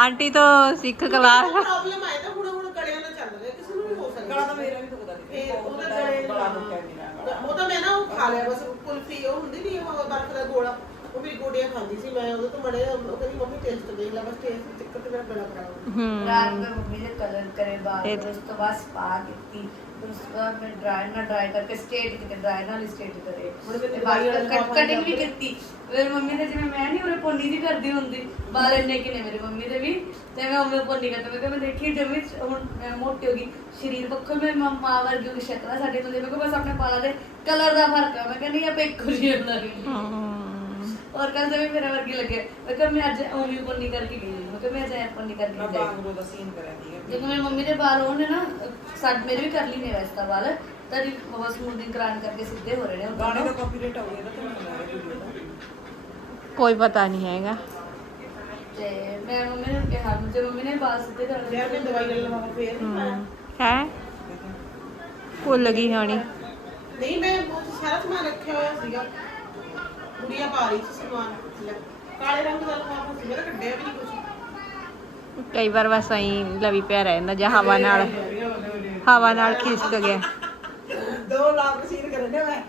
ਆਂਟੀ ਤੋਂ ਸਿੱਖ ਕਲਾਸ ਪ੍ਰੋਬਲਮ ਆਇਆ ਤਾਂ ਹੁਣ ਹੁਣ ਗਲਿਆਂ ਨਾਲ ਚੱਲ ਰਿਹਾ ਕਿਸੇ ਨੂੰ ਵੀ ਹੋ ਸਕਦਾ ਗਲਾ ਤਾਂ ਮੇਰਾ ਵੀ ਦੁਖਦਾ ਸੀ। ਇਹ ਉਹਦਾ ਗਲੇ ਬੜਾ ਦੁਖਿਆ ਮੇਰਾ ਗਲਾ। ਉਹ ਤਾਂ ਮੈਂ ਨਾ ਉਹ ਖਾ ਲਿਆ ਬਸ ਕੁਲਫੀ ਉਹ ਹੁੰਦੀ ਨਹੀਂ ਉਹ ਬਰਫ ਦਾ ਗੋਲਾ। ਉਹ ਮੇਰੀ ਗੋਡੀਆਂ ਖਾਂਦੀ ਸੀ ਮੈਂ ਉਹਦੇ ਤੋਂ ਮੜੇ ਉਹ ਕਹਿੰਦੀ ਮੰਮੀ ਟੇਸਟ ਦੇਖ ਲੈ ਬਸ ਟੇਸਟ ਦੀ ਚੱਕਰ ਤੇ ਮੇਰਾ ਗਲਾ ਖਰਾਬ ਹੋ ਗਿਆ। ਰਾਤ ਨੂੰ ਮੰਮੀ ਨੇ ਕਲਰ ਕਰੇ ਬਾਅਦ ਉਸ ਤੋਂ ਬਾਅਦ ਪਾ ਦਿੱਤੀ स्पा की फिर उसके बाद मैं ड्राई ना ड्राई करके स्ट्रेट की ड्राई ना स्ट्रेट करे ਹੁਣ ਮੈਨੂੰ ਤੇ ਬਾਅਦ ਦਵਾਈ ਵਾਲੇ ਕਟ ਲਿਫਾਫਾ ਕਟਿੰਗ ਵੀ ਲਿਆ ਕੀਤੀ ਫਿਰ ਮੰਮੀ ਨੇ ਜਿਵੇਂ ਮੈਂ ਨਹੀਂ ਉਰੇ ਪੋਨੀ ਜੀ ਕਰਦੀ ਹੁੰਦੀ ਬਾਲ ਇੰਨੇ ਕਿ ਨੇ ਮੇਰੀ ਮੰਮੀ ਦੇ ਵੀ ਤੇ ਮੈਂ ਉਵੇਂ ਪੋਨੀ ਕਰਦੀ ਮੈਂ ਕਿਹਾ ਮੈਂ ਦੇਖੀ ਜਮੀ ਹੁਣ ਮੈਂ ਮੋਟੀ ਹੋ ਗਈ ਸਰੀਰ ਪੱਖੋਂ ਮੈਂ ਮਾਂ ਮਾਂ ਵਰਗੀ ਹੋ ਗਈ ਸ਼ਕਲ ਆ ਸਾਡੇ ਤੋਂ ਜਿਵੇਂ ਕਿ ਬਸ ਆਪਣੇ ਬਾਲਾਂ ਦੇ ਕਲਰ ਦਾ ਫਰਕ ਆ ਮੈਂ ਕਹਿੰਦੀ ਆ ਇੱਕ ਖੁਸ਼ੀ ਹੁੰਦਾ ਹੂੰ। ਔਰ ਕੱਲ ਵੀ ਮੇਰਾ ਵਰਗੀ ਲੱਗੇ ਮੈਂ ਕਿਹਾ ਮੈਂ ਅੱਜ ਉਵੇਂ ਪੋਨੀ ਕਰਕੇ ਗਈ ਮੈਂ ਕਿਹਾ ਮੈਂ ਅੱਜ ਐ ਪੋਨੀ ਕਰਕੇ ਮੈਂ ਨਹੀਂ ਜਾਈ ਬਾਂਗਰੋ ਦਾ ਸੀਨ ਕਰਿਆ ਜਦੋਂ ਮੇਰੀ ਮੰਮੀ ਦੇ ਵਾਲ ਹੋਣ ਨੇ ਨਾ ਸਾਡੇ ਮੇਰੇ ਵੀ ਕਰ ਲਈ ਨੇ ਵੈਸੇ ਤਾਂ ਵਾਲ ਤਾਂ ਜੀ ਬਹੁਤ ਸਮੂਥਿੰਗ ਕਰਾਉਣ ਕਰਕੇ ਸਿੱਧੇ ਹੋ ਰਹੇ ਨੇ ਗਾਣੇ ਦਾ ਕਾਪੀਰਾਈਟ ਹੋ ਗਿਆ ਤਾਂ ਤੁਹਾਨੂੰ ਕੋਈ ਪਤਾ ਨਹੀਂ ਹੈਗਾ। ਤੇ ਮੈਂ ਮੰਮੀ ਨੂੰ ਕਿਹਾ ਮੁਝੇ ਮੰਮੀ ਨੇ ਵਾਲ ਸਿੱਧੇ ਕਰ ਲਏ ਯਾਰ ਮੈਂ ਦਵਾਈ ਵਾਲੇ ਲਿਫਾਫਾ ਫੇਰ। ਹੈ ਭੁੱਲ ਗਈ ਹੋਣੀ। ਨਹੀਂ ਮੈਂ ਉਹ 'ਚ ਸਾਰਾ ਸਮਾਨ ਰੱਖਿਆ ਹੋਇਆ ਸੀਗਾ। ਗੁੜੀਆ ਪਾ ਰਹੀ ਸੀ ਸਮਾਨ। ਲੈ ਕਾਲੇ ਰੰਗ ਦਾ ਲਿਫਾਫਾ ਸੀ ਮੇਰਾ ਕੱਢਿਆ ਵੀ ਨਹੀਂ ਕੁਝ ਕਈ ਵਾਰ ਬਸ ਐਂ ਲਵੀ ਪਿਆ ਰਹਿ ਜਾਂਦਾ ਜਾਂ ਹਵਾ ਨਾਲ। ਹਵਾ ਨਾਲ ਖਿਸਕ ਗਿਆ। ਦੋ ਲਾਖ ਸੀਨ ਕਰਨੇ ਮੈਂ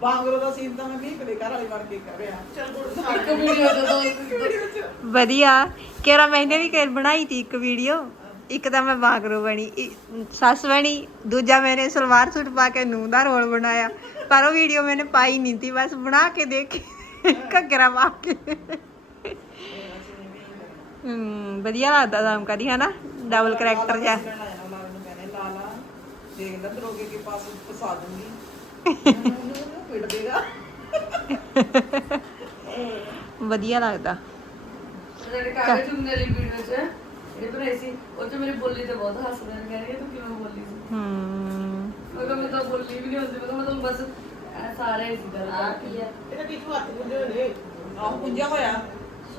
ਬਾਂਗਰੋ ਦਾ ਸੀਨ ਤਾਂ ਮੈਂ ਵੀ ਕਦੇ ਘਰ ਵਾਲੀ ਬਣ ਕੇ ਕਰ ਰਿਹਾ ਚਲ ਗੁੜ ਇੱਕ ਵੀਡੀਓ ਜਦੋਂ ਵੀਡੀਓ ਚ। ਵਧੀਆ। ਕਿਹੜਾ ਮੈਨੇ ਵੀ ਕਰ ਬਣਾਈ ਤੀ ਇੱਕ ਵੀਡੀਓ। ਇੱਕ ਤਾਂ ਮੈਂ ਬਾਗਰੋ ਬਣੀ ਸੱਸ ਬਣੀ ਦੂਜਾ ਮੈਨੇ ਸਲਵਾਰ ਸੂਟ ਪਾ ਕੇ ਨੂੰਹ ਦਾ ਰੋਲ ਬਣਾਇਆ। ਪਰ ਉਹ ਵੀਡੀਓ ਮੈਨੇ ਪਾਈ ਨਹੀਂ ਤੀ ਬਸ ਬਣਾ ਕੇ ਦੇਖੀ ਘੱਗਰਾ ਪਾ ਕੇ। ਹੂੰ ਵਧੀਆ ਲੱਗਦਾ ਕੰਮ ਕਰੀ ਹਨਾ? ਡਬਲ ਕਰੈਕਟਰ ਜਿਹਾ। ਲਾਲਾ ਨੂੰ ਕਹਿੰਦੇ ਲਾਲਾ ਦੇਖ ਲੈ ਦਰੋਗੇ ਕੇ ਪਾਸ ਫਸਾ ਦੂੰਗੀ ਪਿੱਟ ਦੇਗਾ ਵਧੀਆ ਲੱਗਦਾ। ਸਾਡੇ ਕਾਗਜ਼ ਚੁੰਨੇ ਵਾਲੀ ਵੀਡੀਓ 'ਚ ਇਹ ਬਣਾਈ ਸੀ। ਉਹ 'ਚ ਮੇਰੀ ਬੋਲੀ ਤੇ ਬਹੁਤ ਹੱਸਦੇ ਨੇ ਕਹਿੰਦੇ ਤੂੰ ਕਿਵੇਂ ਬੋਲੀ ਸੀ? ਹੂੰ ਮੈਂ ਕਿਹਾ ਮੈਂ ਤਾਂ ਬੋਲੀ ਵੀ ਨਹੀਂ ਹੁੰਦੀ ਮੈਂ ਕਿਹਾ ਮੈਂ ਤਾਂ ਬਸ ਸਾਰੇ ਹੀ ਸੀ ਗੱਲ ਆ ਕੀ ਹੈ ਇਹਦਾ ਕਿਥੋਂ ਹੱਥ ਪੁੰਝੇ ਹੋਏ ਨੇ। ਆਹ ਪੁੰਜਾ ਹੋਇਆ।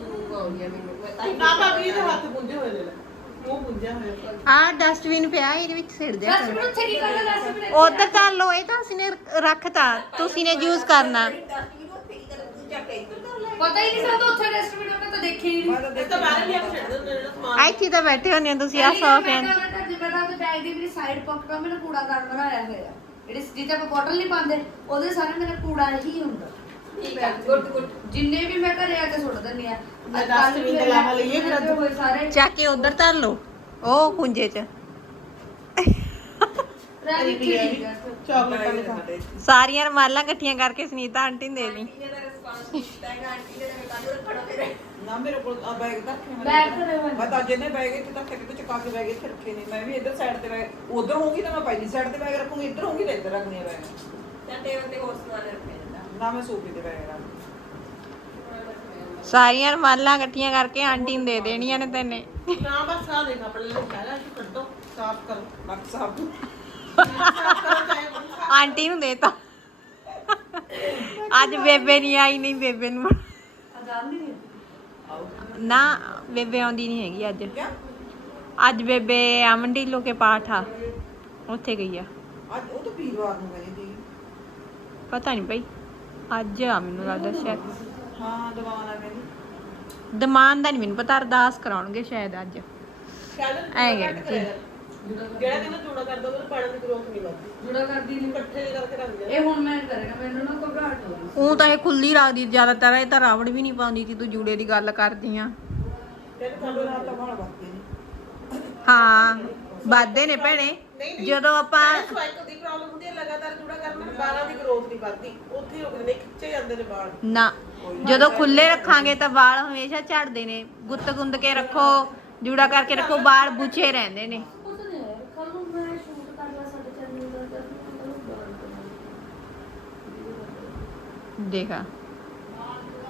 ਸ਼ੁਰੂ ਹੋ ਗਿਆ ਮੈਨੂੰ ਮੈਂ ਤਾਂ ਨਾ ਭਾਬੀ ਇਹਦੇ ਹੱਥ ਪੁੰਝੇ ਹੋਏ ਨੇ। ਲੈ। ਮੂੰਹ ਪੁੰਝਿਆ ਹੋਇਆ ਆ ਡਸਟਬਿਨ ਪਿਆ ਇਹਦੇ ਵਿੱਚ ਸਿੱਟ ਦਿਆ ਦੱਸ ਮੈਨੂੰ ਉੱਥੇ ਕੀ ਕਰਨਾ ਦੱਸ ਮੈਨੂੰ ਉਧਰ ਤਾਂ ਲੋ ਇਹ ਤਾਂ ਅਸੀਂ ਨੇ ਰੱਖਤਾ ਤੁਸੀਂ ਨੇ ਯੂਜ਼ ਕਰਨਾ। ਪਤਾ ਹੀ ਨਹੀਂ ਸਾਨੂੰ ਉੱਥੇ ਡਸਟਬਿਨ ਮੈਂ ਤਾਂ ਦੇਖਿਆ ਹੀ ਨਹੀਂ। ਮੈਂ ਤਾਂ ਇਹ ਤਾਂ ਬਾਹਰ ਵੀ ਆ ਕੇ ਛੱਡ ਨੇ ਜਿਹੜਾ ਸਮਾਨ ਇੱਥੇ ਤਾਂ ਬੈਠੇ ਹੁੰਦੇ ਹੋ ਤੁਸੀਂ ਆ ਸੋਫੇ ਮੈਂ ਤਾਂ ਜਿਵੇਂ ਦਾ ਬੈਗ ਦੀ ਮੇਰੀ ਸਾਈਡ ਪਾਕਟ ਮੈਨੂੰ ਕੂੜਾ ਦਾਨ ਬਣਾਇਆ ਹੋਇਆ। ਜਿਹੜੀ ਜਿੱਥੇ ਆਪਾਂ ਬੋਟਲ ਨਹੀਂ ਪਾਉਂਦੇ ਉਹਦੇ ਸਾਰੇ ਮੇਰਾ ਕੂੜਾ ਹੀ ਹੁੰਦਾ। ਠੀਕ ਹੈ ਗੁੱਡ ਗੁੱਡ ਜਿੰਨੇ ਵੀ ਮੈਂ ਘਰੇ ਆ ਕੇ ਸੁੱਟ ਦਿੰਦੀ ਆ ਮੈਂ dustbin ਦੇ ਇਲਾਵਾ ਲਈਏ ਫਿਰ ਅੱਜ? ਹੋਏ ਸਾਰੇ। ਚੱਕ ਕੇ ਉਧਰ ਧਰ ਲਓ ਉਹ ਪੁੰਜੇ ਚ। ਰਹਿ ਵੀ ਠੀਕ ਹੈ ਚਾਕਲੇਟ ਵਾਲੇ ਖਾ ਸਾਰੀਆਂ ਰਮਾਲਾਂ ਇਕੱਠੀਆਂ ਕਰਕੇ ਸੁਨੀਤਾ ਆਂਟੀ ਨੂੰ ਦੇ ਲਈ ਇਹਦਾ ਨਾ ਮੇਰੇ ਕੋਲ ਆ ਬੈਗ ਤਾਂ ਰੱਖੇ ਹੋਏ ਨੇ। ਬੈਗ ਤਾਂ ਰਹੇ ਹੋਏ ਨੇ। ਮੈਂ ਤਾਂ ਅੱਜ ਇਹਨੇ ਬੈਗ ਇੱਥੇ ਤੱਕ ਕਿਤੇ ਚੁਕਾ ਕੇ ਬੈਗ ਇੱਥੇ ਰੱਖੇ ਨੇ। ਮੈਂ ਵੀ ਇੱਧਰ ਸਾਈਡ ਤੇ ਬੈਗ ਉਧਰ ਹੋਊਗੀ ਤਾਂ ਮੈਂ ਪਹਿਲੀ ਸਾਈਡ ਤੇ ਬੈਗ ਰੱਖੂੰਗੀ ਇੱਧਰ ਹੋਊਗੀ ਤਾਂ ਇੱਧਰ ਰੱਖਣੀ ਆ ਬੈਗ। ਨਾ ਮੈਂ ਸਾਰੀਆਂ ਰਮਾਲਾਂ ਇਕੱਠੀਆਂ ਕਰਕੇ ਆਂਟੀ ਨੂੰ ਦੇ ਦੇਣੀਆਂ ਨੇ ਤੈਨੇ। ਨਾ ਬਸ ਆ ਦੇਖ ਆਪਣੇ ਲਈ ਕਹਿਣਾ ਕਿ ਕੱਢੋ ਸਾਫ਼ ਕਰੋ। ਬਾਕੀ ਸਾਫ਼। ਆਂਟੀ ਨੂੰ ਦੇਤਾ। ਅੱਜ ਬੇਬੇ ਨਹੀਂ ਆਈ ਨਹੀਂ ਬੇਬੇ ਨੂੰ। ਨਾ ਬੇਬੇ ਆਉਂਦੀ ਨਹੀਂ ਹੈਗੀ ਅੱਜ। ਅੱਜ ਬੇਬੇ ਅਮਨ ਢਿੱਲੋਂ ਕੇ ਪਾਠ ਆ। ਉੱਥੇ ਗਈ ਆ। ਅੱਜ ਉਹ ਤਾਂ ਵੀਰਵਾਰ ਨੂੰ ਗਏ ਸੀ ਪਤਾ ਨਹੀਂ ਭਾਈ। ਅੱਜ ਆ ਮੈਨੂੰ ਲੱਗਦਾ ਸ਼ਾਇਦ। ਹਾਂ ਦਵਾਨ ਆ ਕਹਿੰਦੀ ਦਮਾਨ ਦਾ ਨਹੀਂ ਮੈਨੂੰ ਪਤਾ ਅਰਦਾਸ ਕਰਾਉਣਗੇ ਸ਼ਾਇਦ ਅੱਜ। ਸ਼ਾਇਦ ਐਂ ਜੂੜਾ ਕਹਿ ਘੱਟ ਕਰਿਆ ਕਰ। ਜਿਹੜਾ ਕਹਿੰਦਾ ਜੂੜਾ ਕਰਦਾ ਉਹਦੇ ਪਾਣੀ ਦੀ ਗਰੋਥ ਨਹੀਂ ਵੱਧਦੀ ਜੁੜਾ ਕਰਦੀ ਨਹੀਂ ਇਕੱਠੇ ਕਰਕੇ ਰੱਖ ਦੇ ਇਹ ਹੁਣ ਮੈਂ ਕਰੇਗਾ ਮੈਨੂੰ ਨਾ ਘਬਰਾਹਟ ਹੋ ਰਹੀ ਉਹ ਤਾਂ ਇਹ ਖੁੱਲੀ ਰੱਖਦੀ ਜ਼ਿਆਦਾਤਰ ਇਹ ਤਾਂ ਰਾਵੜ ਵੀ ਨਹੀਂ ਪਾਉਂਦੀ ਸੀ ਤੂੰ ਜੂੜੇ ਦੀ ਗੱਲ ਕਰਦੀ ਆ। ਕਹਿੰਦੇ ਸਾਡੇ ਨਾਲ ਤਾਂ ਬਾਹਰ ਹਾਂ ਵਾਧੇ ਨੇ ਭੈਣੇ। ਜਦੋਂ ਆਪਾਂ ਸਵਾਈਕਲ ਦੀ ਪ੍ਰੋਬਲਮ ਹੁੰਦੀ ਹੈ ਲਗਾਤਾਰ ਜੂੜਾ ਕਰਨ ਨਾਲ ਵਾਲਾਂ ਦੀ ਗਰੋਥ ਨਹੀਂ ਵੱਧਦੀ। ਉੱਥੇ ਹੀ ਰੁਕਦੇ ਨੇ ਖਿੱਚੇ ਜਾਂਦੇ ਨੇ ਵਾਲ। ਨਾ ਜਦੋਂ ਖੁੱਲੇ ਰੱਖਾਂਗੇ ਤਾਂ ਵਾਲ ਹਮੇਸ਼ਾ ਝੜਦੇ ਨੇ ਗੁੱਤ ਗੁੰਦ ਕੇ ਰੱਖੋ ਜੂੜਾ ਕਰਕੇ ਰੱਖੋ ਵਾਲ ਬੁੱਝੇ ਰਹਿੰਦੇ ਨੇ। ਦੇਖਾ।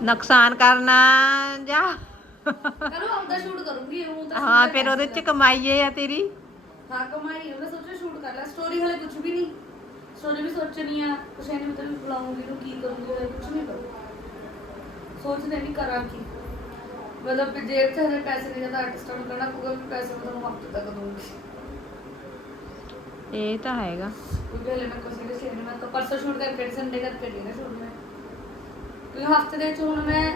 ਨੁਕਸਾਨ ਕਰਨਾ ਜਾਂ ਕਰੋ ਆਉਂਦਾ ਸ਼ੂਟ ਕਰੂੰਗੀ ਉਹ ਤਾਂ ਹਾਂ ਫਿਰ ਉਹਦੇ ਚ ਕਮਾਈਏ ਆ ਤੇਰੀ। ਹਾਂ ਕਮਾਈ ਹੈ। ਮੈਂ ਸੋਚਿਆ ਸ਼ੂਟ ਕਰ ਲਾ। ਸਟੋਰੀ ਹਲੇ ਕੁਝ ਵੀ ਨਹੀਂ। ਸਟੋਰੀ ਵੀ ਸੋਚਣੀ ਆ ਕੁਛ ਨਹੀਂ ਮਤਲਬ ਬੁਲਾਉਂਗੀ ਨੂੰ ਕੀ ਕਰੂੰਗੀ ਹਲੇ ਕੁਝ ਨਹੀਂ ਕਰੂ ਸੋਚਦੇ ਨਹੀਂ ਕਰਾਂ ਕੀ। ਮਤਲਬ ਕਿ ਜੇਬ 'ਚ ਹਲੇ ਪੈਸੇ ਨਹੀਂ ਜਾਂਦਾ ਆਰਟਿਸਟਾਂ ਨੂੰ ਕਹਿਣਾ ਪਊਗਾ ਵੀ ਪੈਸੇ ਮੈਂ ਤੁਹਾਨੂੰ ਹਫ਼ਤੇ ਤੱਕ ਦਊਂਗੀ। ਇਹ ਤਾਂ ਹੈਗਾ। ਕਿਉਂਕਿ ਹਲੇ ਮੈਂ ਕਿਸੇ ਦੇ ਸ਼ੇਰ ਮੈਂ ਤਾਂ ਪਰਸੋਂ ਸ਼ੂਟ ਕਰਕੇ ਸੰਡੇ ਕਰਕੇ ਨਾ ਸ਼ੂਟ ਮੈਂ। ਕਿਉਂਕਿ ਹਫ਼ਤੇ ਦੇ ਵਿੱਚ ਹੁਣ ਮੈਂ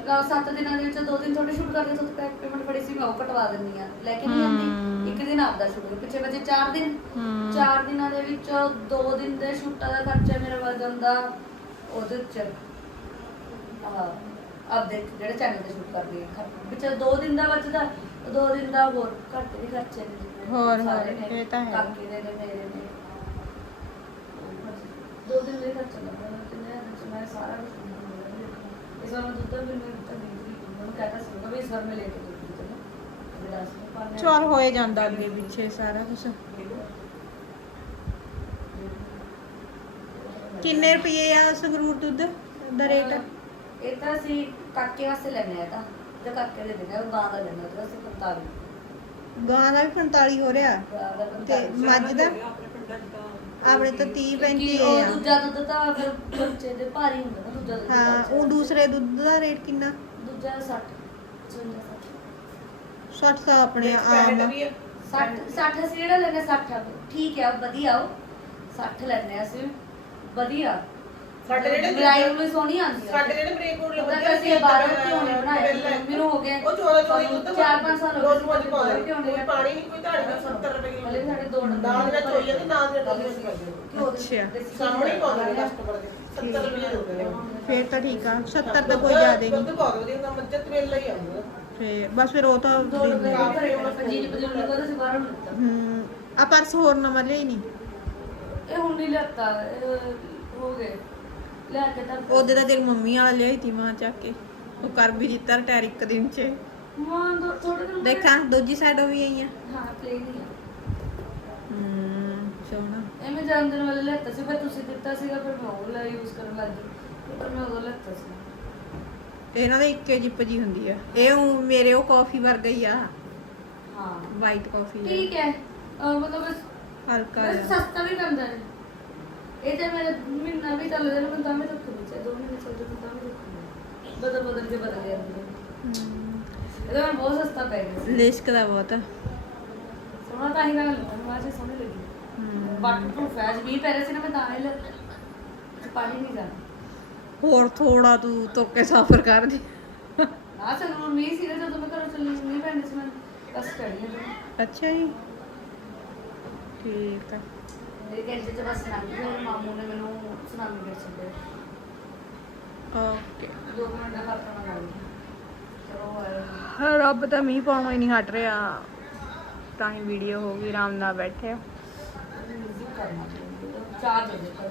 ਸੱਤ ਦਿਨਾਂ ਦੇ ਵਿੱਚ ਦੋ ਦਿਨ ਛੋਟੇ ਸ਼ੂਟ ਕਰਦੇ ਤੋਂ ਪੈਕ ਪੇਮੈਂਟ ਫੜੀ ਸੀ ਮੈਂ ਉਹ ਕਟਵਾ ਦਿੰਦੀ ਆ ਲੈ ਕੇ ਨਹੀਂ। ਜਾਂਦੀ। ਇੱਕ ਦਿਨ ਆਪਦਾ ਸ਼ੂਟ ਪਿੱਛੇ ਬਚੇ 4 ਦਿਨ। ਹਮ। 4 ਦਿਨਾਂ ਦੇ ਵਿੱਚ ਦੋ ਦਿਨ ਦੇ ਸ਼ੂਟਾਂ ਦਾ ਖਰਚਾ ਮੇਰਾ ਵੱਧ ਜਾਂਦਾ। ਉਹਦੇ ਚ ਆਪਦੇ ਜਿਹੜੇ ਚੈਨਲ ਤੇ ਸ਼ੂਟ ਕਰਦੀ ਆ ਵਿੱਚ ਦੋ ਦਿਨ ਦਾ ਬਚਦਾ ਦੋ ਦਿਨ ਦਾ ਹੋਰ ਘੱਟ ਵੀ ਖਰਚੇ ਨੇ ਹੋਰ, ਹੋਰ, ਇਹ ਤਾਂ ਹੈ। ਕਾਕੇ ਦੇ ਨੇ ਮੇਰੇ ਨੇ। ਦੋ ਦਿਨ ਦੇ ਖਰਚਾ ਲੱਗਦਾ ਤੇ ਮੈਂ ਸਾਰਾ ਕੁਝ ਇਸ ਵਾਰ ਮੈਂ ਦੁੱਧ ਵੀ ਮੈਂ ਤਾਂ ਨਹੀਂ ਮੈਨੂੰ ਕਹਤਾ ਸੀ ਵੀ ਇਸ ਵਾਰ ਮੈਂ ਲੈ ਕੇ ਦੁੱਧ ਤੇ ਨਾ ਦੱਸ ਨਹੀਂ ਪਾਣਾ ਚਲ ਹੋਏ ਜਾਂਦਾ ਅੱਗੇ ਪਿੱਛੇ ਸਾਰਾ ਕੁਝ ਕਿੰਨੇ ਰੁਪਏ ਆ ਸੰਗਰੂਰ ਦੁੱਧ ਦਾ ਰੇਟ? ਇਹ ਤਾਂ ਅਸੀਂ ਕਾਕੇ ਵਾਸਤੇ ਲੈਣੇ ਆ ਤਾਂ। ਤੇ ਕਾਕੇ ਦੇ ਦੇਣਾ ਉਹ ਗਾਂ ਦਾ ਲੈਣਾ ਉਹਦਾ ਅਸੀਂ 45 ਗਾਂ ਦਾ ਵੀ 45 ਹੋ ਰਿਹਾ। ਗਾਂ ਦਾ ਤੇ 45 ਮੱਝ ਦਾ? ਆਪਣੇ ਪਿੰਡਾਂ 'ਚ ਤਾਂ ਆਪਣੇ ਤਾਂ 30 ਕਿਉਂਕਿ 35 ਉਹ ਆ। ਦੂਜਾ ਦੁੱਧ ਤਾਂ ਫਿਰ ਬੱਚੇ ਦੇ ਭਾਰੀ ਹੁੰਦਾ ਨਾ ਦੂਜਾ ਦੁੱਧ ਹਾਂ ਉਹ। ਦੂਸਰੇ ਦੁੱਧ ਦਾ ਰੇਟ ਕਿੰਨਾ? ਦੂਜਾ 60 55 60 ਤਾਂ ਆਪਣੇ ਆਮ ਵੀ ਹੈ 60 60 ਅਸੀਂ ਜਿਹੜਾ ਲੈਣੇ 60 ਆ। ਠੀਕ ਹੈ ਵਧੀਆ ਉਹ 60 ਲੈਣੇ ਅਸੀਂ। ਵਧੀਆ। ਸਾਡੇ ਜਿਹੜੇ ਡਿਜ਼ਾਈਨ ਵੀ ਸੋਹਣੀ ਆਉਂਦੀ ਆ। ਸਾਡੇ ਜਿਹੜੇ ਬ੍ਰੇਕ ਕੋਡ ਉਹਦਾ ਲੱਗੇ ਤਾਂ ਅਸੀਂ ਬਾਹਰੋਂ ਘਿਓ ਨਹੀਂ ਬਣਾਏ ਮੈਨੂੰ ਹੋ ਗਏ ਉਹ ਚੋਲਾ ਚੋਲੀ ਦੁੱਧ ਚਾਰ ਪੰਜ ਸਾਲ ਹੋ ਗਏ ਰੋਜ਼ ਪਾਉਂਦੇ ਘਿਓ ਨਹੀਂ ਕੋਈ ਪਾਣੀ ਨਹੀਂ ਕੋਈ ਧਾੜੀ ਨਹੀਂ 70 ਰੁਪਏ ਹਲੇ ਕਿਲੋ ਸਾਡੇ ਦੋ ਡੱਬੇ ਨਾਲ ਜਿਹੜਾ ਚੋਈ ਜਾਂਦੀ ਨਾਲ ਜਿਹੜਾ ਡੋਲੀ ਅਸੀਂ ਕਰਦੇ ਦੇ ਘਿਓ ਸਾਹਮਣੇ ਹੀ ਪਾਉਂਦੇ ਨੇ ਦਾ। ਕਸਟਮਰ ਦੇ 70 ਰੁਪਏ ਦਿੰਦੇ ਨੇ ਫੇਰ ਤਾਂ ਠੀਕ ਆ 70 ਤਾਂ ਕੋਈ ਜ਼ਿਆਦਾ ਨਹੀਂ। ਦੁੱਧ ਬਹੁਤ ਵਧੀਆ ਹੁੰਦਾ ਮੱਝਤ ਵੇਲਾ ਹੀ ਆਉਂਦਾ ਫੇਰ ਬਸ ਫਿਰ ਉਹ ਤਾਂ ਦੋ ਦਿੰਦੇ ਆ। ਘਰੇ ਪੰਜੀ ਰੁਪਏ ਨੂੰ ਲੱਗਾ ਸੀ ਬਾਹਰੋਂ ਲਿੱਤਾ। ਹੂੰ ਆ ਪਰਸ ਹੋਰ ਨਵਾਂ ਲਿਆਈ ਨਹੀਂ ਇਹ ਹੁਣ ਨਹੀਂ ਲਿਆਤਾ ਇਹ ਹੋ ਗਏ। ਲੈ ਕੇ ਤਾਂ ਉਹਦੇ ਤਾਂ ਤੇਰੀ ਮੰਮੀ ਵਾਲਾ ਲਿਆਈ ਤੀ ਮਾਂ ਚੱਕ ਕੇ। ਉਹ ਕਰ ਵੀ ਦਿੱਤਾ ਰਿਟਾਇਰ ਇੱਕ ਦਿਨ ਚ। ਮਾਂ ਦੋ ਥੋੜੇ ਦਿਨ ਦੇਖਾਂ ਦੂਜੀ ਸਾਈਡ ਵੀ ਆਈ ਆ। ਹਾਂ ਪਲੇਨ ਹੀ ਆ। ਹੂੰ ਸੋਹਣਾ। ਇਹ ਮੈਂ ਜਨਮ ਦਿਨ ਵਾਲੇ ਲੈਤਾ ਸੀ ਫਿਰ ਤੁਸੀਂ ਦਿੱਤਾ ਸੀਗਾ ਫਿਰ ਮੈਂ ਉਹ ਲੈ ਯੂਜ਼ ਕਰਨ ਲੱਗ ਗਈ। ਫਿਰ ਮੈਂ ਉਹ ਲੈਤਾ ਸੀ। ਇਹਨਾਂ ਦੇ ਇੱਕੇ ਜਿੱਪ ਜੀ ਹੁੰਦੀ ਆ। ਇਹ ਊਂ ਮੇਰੇ ਉਹ ਕਾਫੀ ਵਰਗਾ ਹੀ ਆ। ਹਾਂ। ਵਾਈਟ ਕਾਫੀ ਠੀਕ ਹੈ। ਅਹ ਮਤਲਬ ਇਸ- ਹਲਕਾ ਜਿਹਾ। ਸਸਤਾ ਵੀ ਪੈਂਦਾ ਹੈ। ਇਹ ਤੇ ਮੇਰੇ ਮਹੀਨਾ ਵੀ ਚੱਲ ਜਾਣਾ ਮੈਂ ਤਾਂ ਵੀ ਰੱਖੂਗੀ ਚਾਹੇ ਦੋ ਮਹੀਨੇ ਚੱਲ ਜਾਣ ਤਾਂ ਵੀ ਰੱਖੂਗੀ ਬਦਲ ਬਦਲ ਕੇ ਬਦਲ ਜਾਂਦੀ ਹੈ। ਹੂੰ ਇਹਦਾ ਮੈਨੂੰ ਬਹੁਤ ਸਸਤਾ ਪੈ ਗਿਆ। ਲਿਸ਼ਕ ਦਾ ਬਹੁਤ ਆ। ਸੋਹਣਾ ਤਾਂ ਹੀ ਮੈਂ ਲਿਆ ਮੈਂ ਅੱਜ ਸੋਹਣੀ ਲੱਗੀ। ਹੂੰ। ਵਾਟਰ ਪ੍ਰੂਫ ਹੈ ਜੀ ਪੈ ਰਹੇ ਸੀ ਨਾ ਮੈਂ ਤਾਂ ਹੀ ਲਿਆ ਪਾਣੀ ਨਹੀਂ ਜਾਣਾ। ਹੋਰ ਥੋੜਾ ਤੂੰ ਤੁਰ ਕੇ ਸਫ਼ਰ ਕਰ ਦੇ। ਨਾ ਚਲੋ ਮੀਂਹ ਸੀ ਜਦੋਂ ਮੈਂ ਘਰੋਂ ਚੱਲੀ ਮੀਂਹ ਪੈਂਦੇ ਸੀ ਮੈਂ ਬਸ ਚੜੀ ਹਾਂ। ਅੱਛਾ ਜੀ। ਠੀਕ ਆ। ਮੇਰੇ ਕਹਿੰਦੇ ਤੇ ਬਸ ਲੰਘ ਗਿਆ ਔਰ ਮਾਮੂ ਨੇ ਮੈਨੂੰ ਸੁਨਾਮੀ ਕਰ ਛੱਡਿਆ। ਓਕੇ। ਦੋ ਕੁ ਮਿੰਟ ਦਾ ਫ਼ਰਕ ਨਾ ਲੱਗ ਗਿਆ ਚਲੋ ਆਏ ਰੱਬ ਤਾਂ ਮੀਂਹ ਪਾਉਣੋਂ ਹੀ ਨਹੀਂ ਹਟ ਰਿਹਾ। ਤਾਂ ਹੀ ਵੀਡੀਓ ਹੋ ਗਈ ਆਰਾਮ ਨਾਲ ਬੈਠੇ ਆ। ਮਿਊਜ਼ਿਕ ਕਰਨਾ ਚਾਹੀਦਾ। ਚਾਰਜ ਹੋ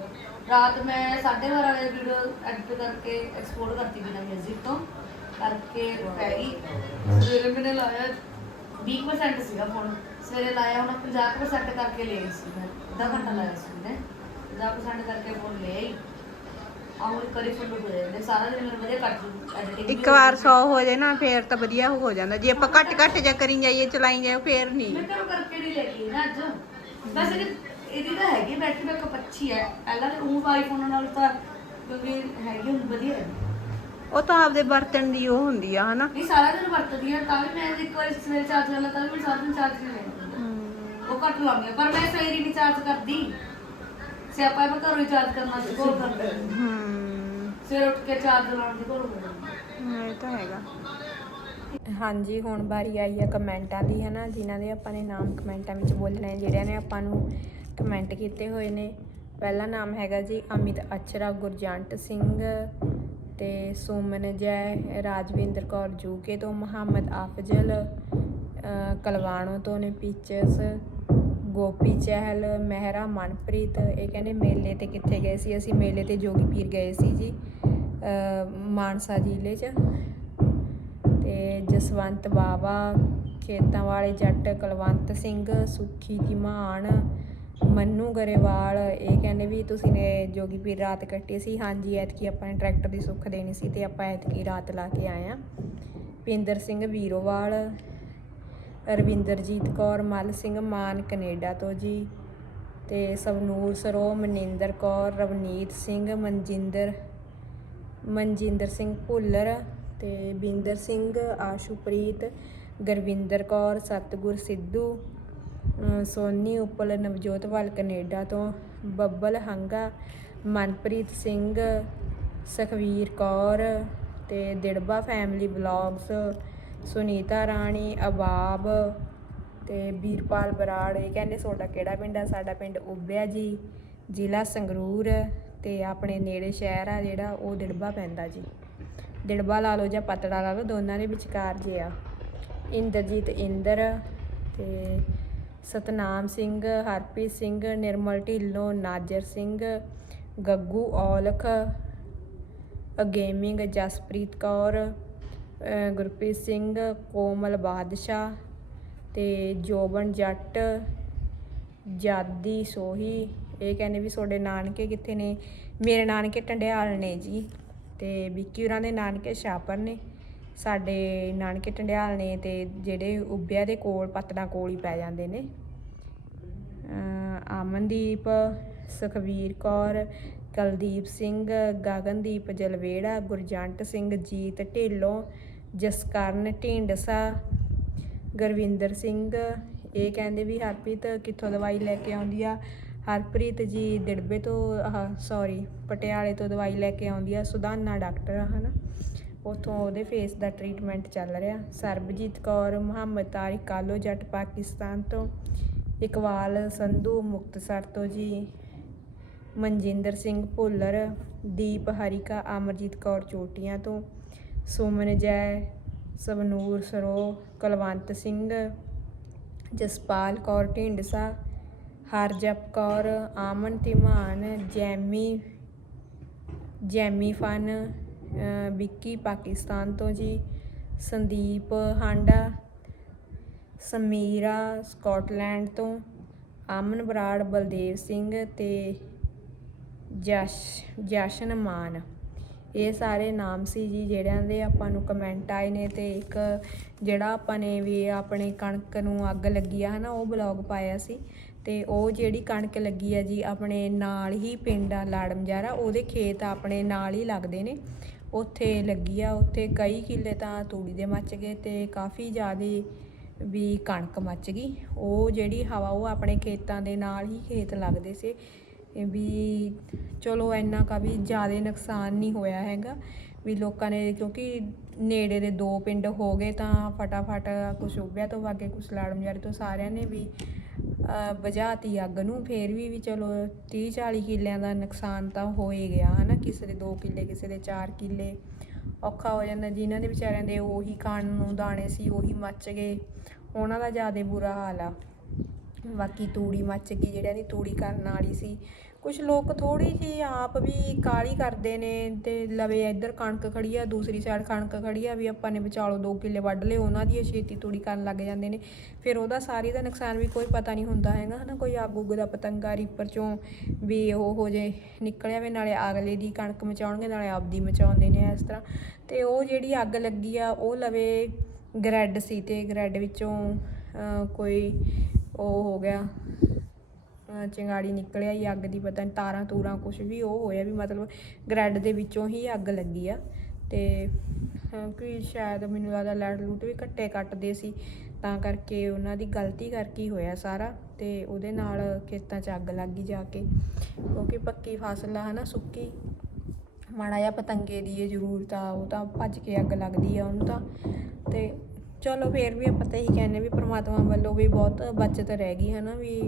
ਰਾਤ ਮੈਂ 12:30 ਵਜੇ ਵੀਡੀਓ ਐਡਿਟ ਕਰਕੇ ਐਕਸਪੋਰਟ ਕਰਤੀ ਬਿਨਾ ਮਿਊਜ਼ਿਕ ਤੋਂ। ਕਰਕੇ ਪੈ ਗਈ। ਸਵੇਰੇ ਮੈंने ਲਾਇਆ 20% ਸੀਗਾ ਫੋਨ ਸਵੇਰੇ ਲਾਇਆ ਹੁਣ 50% ਕਰਕੇ ਲੈ ਗਈ ਸੀ ਮੈਂ। ਅੱਧਾ ਘੰਟਾ ਲਾਇਆ ਸੀ ਮੈਂ 50% ਕਰਕੇ ਫੋਨ ਲੈ ਆਈ। ਆਉਂ ਕਰੀ ਫੁੱਲ ਹੋ ਜਾਂਦੇ। ਸਾਰਾ ਦਿਨ ਮੈਨੂੰ ਵਧੀਆ ਕੱਟ ਐਡੀਟਿੰਗ ਇੱਕ ਵਾਰ 100 ਹੋ ਜਾਏ ਨਾ ਫੇਰ ਤਾਂ ਵਧੀਆ ਹੋ ਜਾਂਦਾ। ਜੇ ਆਪਾਂ ਘੱਟ ਘੱਟ ਜਾ ਕਰੀ ਜਾਈਏ ਚਲਾਈ ਜਾਈਏ ਫੇਰ ਨਹੀਂ। ਮੈਂ ਘਰੋਂ ਕਰਕੇ ਨਹੀਂ ਲੈ ਗਈ ਨਾ ਅੱਜ। ਵੈਸੇ ਕਿ ਇਹਦੀ ਤਾਂ ਹੈਗੀ ਬੈਟਰੀ ਬੈਕਅਪ ਅੱਛੀ ਹੈ ਪਹਿਲਾਂ ਤੇ ਉਹ ਆਈਫੋਨ ਨਾਲ ਤਾਂ ਕਿਉਂਕਿ ਹੈਗੀ ਹੁਣ ਵਧੀਆ ਹੈ ਉਹ ਤਾਂ ਆਪਦੇ ਬਰਤਨ ਦੀ ਉਹ ਹੁੰਦੀ ਆ ਹਨਾ। ਨਹੀਂ ਸਾਰਾ ਦਿਨ ਵਰਤਦੀ ਆ ਤਾਂ ਵੀ ਮੈਂ ਇੱਕ ਵਾਰ ਸਵੇਰੇ ਚਾਰਜ ਕਰ ਲਾ ਤਾਂ ਵੀ ਮੈਂ ਸਾਰਾ ਦਿਨ ਚਾਰਜ ਨਹੀਂ ਲੈਂਦੀ ਉਹ ਘੱਟ ਲਾਉਂਦੀ ਆ ਪਰ ਮੈਂ ਸਵੇਰੇ ਨਹੀਂ ਚਾਰਜ ਕਰਦੀ। ਸਿਆਪਾ ਮੈਂ ਘਰੋਂ ਹੀ ਚਾਰਜ ਕਰਨਾ ਸ਼ੁਰੂ ਕਰ ਦਿੰਦੀ ਹੂੰ। ਸਵੇਰੇ ਉੱਠ ਕੇ ਚਾਰਜ ਲਾਉਣ ਦੀ ਕੋਲ ਹੋ ਇਹ ਤਾਂ ਹੈਗਾ। ਹਾਂਜੀ ਹੁਣ ਵਾਰੀ ਆਈ ਆ ਕਮੈਂਟਾਂ ਦੀ ਹੈ ਨਾ ਜਿਨ੍ਹਾਂ ਦੇ ਆਪਾਂ ਨੇ ਨਾਮ ਕਮੈਂਟਾਂ ਵਿੱਚ ਬੋਲਣਾ ਹੈ ਜਿਹੜਿਆਂ ਨੇ ਆਪਾਂ ਨੂੰ ਕਮੈਂਟ ਕੀਤੇ ਹੋਏ ਨੇ। ਪਹਿਲਾ ਨਾਮ ਹੈਗਾ ਜੀ ਅਮਿਤ ਅਚਰਾ ਗੁਰਜੰਟ ਸਿੰਘ ਤੇ ਸੁਮਨ ਜੈ ਰਾਜਵਿੰਦਰ ਕੌਰ ਜੂਕੇ ਤੋਂ ਮੁਹੰਮਦ ਆਫਜ਼ਲ ਕਲਵਾਣੋ ਤੋਂ ਨੇ ਪੀਚਸ। ਗੋਪੀ ਚਹਿਲ, ਮਹਿਰਾ ਮਨਪ੍ਰੀਤ, ਇਹ ਕਹਿੰਦੇ ਮੇਲੇ ਤੇ ਕਿੱਥੇ ਗਏ ਸੀ? ਅਸੀਂ ਮੇਲੇ ਤੇ ਜੋਗੀ ਪੀਰ ਗਏ ਸੀ ਜੀ ਮਾਨਸਾ ਜ਼ਿਲ੍ਹੇ 'ਚ। ਤੇ ਜਸਵੰਤ ਬਾਵਾ, ਖੇਤਾਂ ਵਾਲੇ ਜੱਟ, ਕੁਲਵੰਤ ਸਿੰਘ, ਸੁੱਖੀ ਦੀ ਮਾਨ ਮੰਨੂ ਗਰੇਵਾਲ, ਇਹ ਕਹਿੰਦੇ ਵੀ ਤੁਸੀਂ ਨੇ ਜੋਗੀ ਪੀਰ ਰਾਤ ਕੱਟੀ ਸੀ। ਹਾਂਜੀ, ਐਤਕੀ ਆਪਾਂ ਨੇ ਟਰੈਕਟਰ ਦੀ ਸੁੱਖ ਦੇਣੀ ਸੀ ਤੇ ਆਪਾਂ ਐਤਕੀ ਰਾਤ ਲਾ ਕੇ ਆਏ ਆ। ਪਿੰਦਰ ਸਿੰਘ ਵੀਰੋਵਾਲ ਰਵਿੰਦਰਜੀਤ ਕੌਰ, ਮਲ ਸਿੰਘ ਮਾਨ, ਕੈਨੇਡਾ ਤੋਂ ਜੀ। ਤੇ ਸਵਨੂਰ ਸਰੋ ਮਨਿੰਦਰ ਕੌਰ, ਰਵਨੀਤ ਸਿੰਘ, ਮਨਜਿੰਦਰ ਮਨਜਿੰਦਰ ਸਿੰਘ ਭੁੱਲਰ ਤੇ ਬਿੰਦਰ ਸਿੰਘ, ਆਸ਼ੂਪ੍ਰੀਤ, ਗੁਰਵਿੰਦਰ ਕੌਰ, ਸਤਗੁਰ ਸਿੱਧੂ ਅਮ ਸੋਨੀ ਉਪਲ ਨਵਜੋਤਵਾਲ ਕੈਨੇਡਾ ਤੋਂ, ਬੱਬਲ ਹੰਗਾ, ਮਨਪ੍ਰੀਤ ਸਿੰਘ, ਸੁਖਵੀਰ ਕੌਰ ਤੇ ਦਿੜਬਾ ਫੈਮਿਲੀ ਵਲੌਗਸ ਸੁਨੀਤਾ ਰਾਣੀ, ਅਬਾਬ ਤੇ ਵੀਰਪਾਲ ਬਰਾੜ, ਇਹ ਕਹਿੰਦੇ ਤੁਹਾਡਾ ਕਿਹੜਾ ਪਿੰਡ ਆ? ਸਾਡਾ ਪਿੰਡ ਉਬਿਆ ਜੀ, ਜ਼ਿਲ੍ਹਾ ਸੰਗਰੂਰ ਤੇ ਆਪਣੇ ਨੇੜੇ ਸ਼ਹਿਰ ਆ ਜਿਹੜਾ ਉਹ ਦਿੜਬਾ ਪੈਂਦਾ ਜੀ। ਦਿੜਬਾ ਲਾ ਲਓ ਜਾਂ ਪਤੜਾ ਲਾ ਲਓ, ਦੋਨਾਂ ਦੇ ਵਿਚਕਾਰ ਜੇ ਆ। ਇੰਦਰਜੀਤ ਇੰਦਰ ਤੇ ਸਤਨਾਮ ਸਿੰਘ, ਹਰਪ੍ਰੀਤ ਸਿੰਘ, ਨਿਰਮਲ ਢਿੱਲੋਂ, ਨਾਜਰ ਸਿੰਘ, ਗੱਗੂ ਔਲਖ ਗੇਮਿੰਗ ਜਸਪ੍ਰੀਤ ਕੌਰ ਗੁਰਪ੍ਰੀਤ ਸਿੰਘ, ਕੋਮਲ ਬਾਦਸ਼ਾਹ ਤੇ ਜੋਬਨ ਜੱਟ, ਜਾਦੀ ਸੋਹੀ। ਇਹ ਕਹਿੰਦੇ ਵੀ ਤੁਹਾਡੇ ਨਾਨਕੇ ਕਿੱਥੇ ਨੇ? ਮੇਰੇ ਨਾਨਕੇ ਟੰਡਿਆਲ ਨੇ ਜੀ ਤੇ ਵਿੱਕੀ ਉਹਨਾਂ ਦੇ ਨਾਨਕੇ ਸ਼ਾਪਰ ਨੇ। ਸਾਡੇ ਨਾਨਕੇ ਟੰਡਿਆਲ ਨੇ ਤੇ ਜਿਹੜੇ ਉੱਬਿਆ ਦੇ ਕੋਲ ਪਤਨਾ ਕੋਲ ਹੀ ਪੈ ਜਾਂਦੇ ਨੇ। ਅਮਨਦੀਪ, ਸੁਖਵੀਰ ਕੌਰ, ਕੁਲਦੀਪ ਸਿੰਘ, ਗਗਨਦੀਪ ਜਲਵੇੜਾ, ਗੁਰਜੰਟ ਸਿੰਘ, ਜੀਤ ਢਿੱਲੋਂ ਜਸਕਰਨ ਢੀਂਡਸਾ, ਗੁਰਵਿੰਦਰ ਸਿੰਘ। ਇਹ ਕਹਿੰਦੇ ਵੀ ਹਰਪ੍ਰੀਤ ਕਿੱਥੋਂ ਦਵਾਈ ਲੈ ਕੇ ਆਉਂਦੀ ਆ? ਹਰਪ੍ਰੀਤ ਜੀ ਦਿੜਬੇ ਤੋਂ, ਆਹ ਸੌਰੀ ਪਟਿਆਲੇ ਤੋਂ ਦਵਾਈ ਲੈ ਕੇ ਆਉਂਦੀ ਆ, ਸੁਦਾਨਾ ਡਾਕਟਰ ਆ, ਹਨਾ? ਉਥੋਂ ਉਹਦੇ ਫੇਸ ਦਾ ਟ੍ਰੀਟਮੈਂਟ ਚੱਲ ਰਿਹਾ। ਸਰਬਜੀਤ ਕੌਰ, ਮੁਹੰਮਦ ਤਾਰਿਕ ਕਾਲੋ ਜੱਟ ਪਾਕਿਸਤਾਨ ਤੋਂ। ਇਕਬਾਲ ਸੰਧੂ, ਮੁਕਤਸਰ ਤੋਂ ਜੀ। ਮਨਜਿੰਦਰ ਸਿੰਘ ਭੁੱਲਰ, ਦੀਪ ਹਰੀਕਾ, ਅਮਰਜੀਤ ਕੌਰ ਚੋਟੀਆਂ ਤੋਂ। Suman Jai, Savnoor Saro, Kulwant Singh, Jaspal Kaur Dhindsa, Harjap Kaur, Aman Timan Jamie Jamie fun Vicky Pakistan ਤੋਂ ਜੀ, ਸੰਦੀਪ ਹਾਂਡਾ, ਸਮੀਰਾ ਸਕਾਟਲੈਂਡ ਤੋਂ ਅਮਨ ਬਰਾੜ, ਬਲਦੇਵ ਸਿੰਘ ਤੇ ਜਸ਼, ਜਸ਼ਨ ਮਾਨ। ਇਹ ਸਾਰੇ ਨਾਮ ਸੀ ਜੀ, ਜਿਹੜਿਆਂ ਦੇ ਆਪਾਂ ਨੂੰ ਕਮੈਂਟ ਆਏ ਨੇ ਤੇ ਇੱਕ ਜਿਹੜਾ ਆਪਾਂ ਨੇ ਵੀ ਆਪਣੇ ਕਣਕ ਨੂੰ ਅੱਗ ਲੱਗੀ ਆ ਹਨਾ, ਉਹ ਬਲੌਗ ਪਾਇਆ ਸੀ। ਤੇ ਉਹ ਜਿਹੜੀ ਕਣਕ ਲੱਗੀ ਆ ਜੀ, ਆਪਣੇ ਨਾਲ ਹੀ ਪਿੰਡ ਆ ਲਾੜਮਜਾਰਾ ਉਹਦੇ ਖੇਤ ਆਪਣੇ ਨਾਲ ਹੀ ਲੱਗਦੇ ਨੇ। ਉੱਥੇ ਲੱਗੀ ਆ, ਉੱਥੇ ਕਈ ਕਿੱਲੇ ਤਾਂ ਤੂੜੀ ਦੇ ਮੱਚ ਗਏ ਤੇ ਕਾਫੀ ਜ਼ਿਆਦੇ ਵੀ ਕਣਕ ਮੱਚ ਗਈ। ਉਹ ਜਿਹੜੀ ਹਵਾ, ਉਹ ਆਪਣੇ ਖੇਤਾਂ ਦੇ ਨਾਲ ਹੀ ਖੇਤ ਲੱਗਦੇ ਸੀ। ਵੀ ਚਲੋ ਇੰਨਾ ਕਾ ਵੀ ਜ਼ਿਆਦਾ ਨੁਕਸਾਨ ਨਹੀਂ ਹੋਇਆ ਹੈਗਾ ਵੀ ਲੋਕਾਂ ਨੇ ਕਿਉਂਕਿ ਨੇੜੇ ਦੇ ਦੋ ਪਿੰਡ ਹੋ ਗਏ ਤਾਂ ਫਟਾਫਟ ਕੁਛ ਉਬਿਆ ਤੋਂ ਵਾਗੇ ਕੁਛ ਲਾੜਮਜਾਰੀ ਤੋਂ ਸਾਰਿਆਂ ਨੇ ਵੀ ਅਹ, ਬੁਝਾਤੀ ਅੱਗ ਨੂੰ। ਫੇਰ ਵੀ ਵੀ ਚਲੋ 30 40 ਕਿੱਲਿਆਂ ਦਾ ਨੁਕਸਾਨ ਤਾਂ ਹੋ ਹੀ ਗਿਆ ਹਨਾ? ਕਿਸੇ ਦੇ 2 ਕਿੱਲੇ ਕਿਸੇ ਦੇ 4 ਕਿੱਲੇ। ਔਖਾ ਹੋ ਜਾਂਦਾ। ਜਿਨ੍ਹਾਂ ਦੇ ਵਿਚਾਰਿਆਂ ਦੇ ਉਹੀ ਖਾਣ ਨੂੰ ਦਾਣੇ ਸੀ ਉਹੀ ਮੱਚ ਗਏ। ਉਹਨਾਂ ਦਾ ਜ਼ਿਆਦਾ ਬੁਰਾ ਹਾਲ ਆ। ਬਾਕੀ ਤੂੜੀ ਮੱਚ ਗਈ, ਜਿਹੜਿਆਂ ਦੀ ਤੂੜੀ ਕਰਨ ਵਾਲੀ ਸੀ। ਕੁਝ ਲੋਕ ਥੋੜੀ ਜੀ ਆਪ ਵੀ ਕਾਲੀ ਕਰਦੇ ਨੇ ਤੇ ਲਵੇ ਇੱਧਰ ਕਣਕ ਖੜੀ ਆ, ਦੂਸਰੀ ਸਾਈਡ ਕਣਕ ਖੜੀ ਆ ਵੀ ਆਪਾਂ ਨੇ ਵਿਚਾਲੋ 2 ਕਿੱਲੇ ਵੱਢ ਲਏ, ਉਹਨਾਂ ਦੀ ਛੇਤੀ ਤੂੜੀ ਕਰਨ ਲੱਗ ਜਾਂਦੇ ਨੇ। ਫਿਰ ਉਹਦਾ ਸਾਰੀ ਦਾ ਨੁਕਸਾਨ ਵੀ ਕੋਈ ਪਤਾ ਨਹੀਂ ਹੁੰਦਾ ਹੈਗਾ ਹਨਾ, ਕੋਈ ਅੱਗ ਉੱਗ ਦਾ ਪਤੰਗਾ ਰੀਪਰ ਚੋਂ ਵੀ ਉਹ ਹੋ ਜੇ ਨਿਕਲਿਆ ਵੀ, ਨਾਲੇ ਅਗਲੇ ਦੀ ਕਣਕ ਮਚਾਉਣਗੇ, ਨਾਲੇ ਆਪਦੀ ਮਚਾਉਂਦੇ ਨੇ ਇਸ ਤਰ੍ਹਾਂ। ਤੇ ਉਹ ਜਿਹੜੀ ਅੱਗ ਲੱਗੀ ਆ, ਉਹ ਲਵੇ ਗ੍ਰੈਡ ਸੀ ਤੇ ਗ੍ਰੈਡ ਵਿੱਚੋਂ ਕੋਈ ਉਹ ਹੋ ਗਿਆ। ਚਿੰਗਾੜੀ ਨਿਕਲਿਆ ਹੀ ਅੱਗ ਦੀ, ਪਤਾ ਨਹੀਂ ਤਾਰਾਂ ਤੂਰਾਂ ਕੁਝ ਵੀ ਉਹ ਹੋਇਆ ਵੀ ਮਤਲਬ ਗ੍ਰੈਡ ਦੇ ਵਿੱਚੋਂ ਹੀ ਅੱਗ ਲੱਗੀ ਆ। ਤੇ ਕਿ ਸ਼ਾਇਦ ਮੈਨੂੰ ਲੱਗਦਾ ਲੈਟ ਲੂਟ ਵੀ ਘੱਟੇ ਕੱਟਦੇ ਸੀ, ਤਾਂ ਕਰਕੇ ਉਹਨਾਂ ਦੀ ਗਲਤੀ ਕਰਕੇ ਹੋਇਆ ਸਾਰਾ ਤੇ ਉਹਦੇ ਨਾਲ ਖੇਤਾਂ 'ਚ ਅੱਗ ਲੱਗ ਗਈ ਜਾ ਕੇ। ਕਿਉਂਕਿ ਪੱਕੀ ਫਸਲ ਆ ਹਨਾ ਸੁੱਕੀ, ਮਾੜਾ ਜਿਹਾ ਪਤੰਗੇ ਦੀ ਇਹ ਜ਼ਰੂਰਤ ਆ, ਉਹ ਤਾਂ ਭੱਜ ਕੇ ਅੱਗ ਲੱਗਦੀ ਆ ਉਹਨੂੰ ਤਾਂ। ਤੇ ਚਲੋ ਫੇਰ ਵੀ ਆਪਾਂ ਤਾਂ ਇਹੀ ਕਹਿੰਦੇ ਵੀ ਪ੍ਰਮਾਤਮਾ ਵੱਲੋਂ ਵੀ ਬਹੁਤ ਬਚਤ ਰਹਿ ਗਈ ਹੈ ਨਾ ਵੀ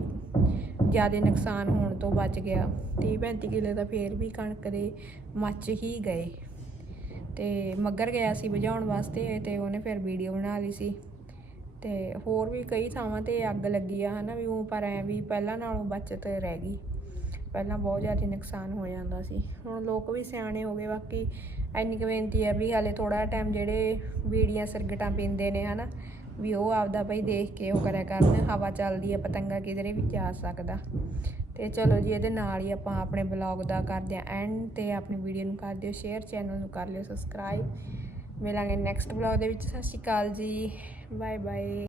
ਜ਼ਿਆਦਾ ਨੁਕਸਾਨ ਹੋਣ ਤੋਂ ਬਚ ਗਿਆ। 30 35 ਕਿੱਲੇ ਤਾਂ ਫੇਰ ਵੀ ਕਣਕ ਦੇ ਮੱਚ ਹੀ ਗਏ। ਤੇ ਮੱਗਰ ਗਿਆ ਸੀ ਬੁਝਾਉਣ ਵਾਸਤੇ ਤੇ ਉਹਨੇ ਫਿਰ ਵੀਡੀਓ ਬਣਾ ਲਈ ਸੀ। ਤੇ ਹੋਰ ਵੀ ਕਈ ਥਾਵਾਂ ਤੇ ਅੱਗ ਲੱਗੀ ਆ ਹਨਾ ਵੀ ਉਹ ਪਰ ਐ ਵੀ ਪਹਿਲਾਂ ਨਾਲੋਂ ਬਚਤ ਰਹਿ ਗਈ। ਪਹਿਲਾਂ ਬਹੁਤ ਜ਼ਿਆਦਾ ਨੁਕਸਾਨ ਹੋ ਜਾਂਦਾ ਸੀ। ਹੁਣ ਲੋਕ ਵੀ ਸਿਆਣੇ ਹੋ ਗਏ ਬਾਕੀ ਇੰਨੀ ਕੁ ਬੇਨਤੀ ਹੈ ਵੀ ਹਾਲੇ ਥੋੜਾ ਟਾਈਮ ਜਿਹੜੇ ਬੀੜੀਆਂ ਸਰਗਟਾਂ ਪੀਂਦੇ ਨੇ ਹਨਾ, ਵੀ ਉਹ ਆਪਦਾ ਭਾਈ ਦੇਖ ਕੇ ਉਹ ਕਰਿਆ ਕਰਨ, ਹਵਾ ਚੱਲਦੀ ਹੈ, ਪਤੰਗਾ ਕਿਧਰੇ ਵੀ ਜਾ ਸਕਦਾ। ਤੇ ਚਲੋ ਜੀ, ਇਹਦੇ ਨਾਲ ਹੀ ਆਪਾਂ ਆਪਣੇ ਬਲੌਗ ਦਾ ਕਰਦੇ ਆਂ ਐਂਡ ਤੇ ਆਪਣੀ ਵੀਡੀਓ ਨੂੰ ਕਰ ਦਿਓ ਸ਼ੇਅਰ ਚੈਨਲ ਨੂੰ ਕਰ ਲਿਓ ਸਬਸਕ੍ਰਾਈਬ ਮਿਲਾਂਗੇ ਨੈਕਸਟ ਬਲੌਗ ਦੇ ਵਿੱਚ, ਸਤਿ ਸ਼੍ਰੀ ਅਕਾਲ ਜੀ ਬਾਏ ਬਾਏ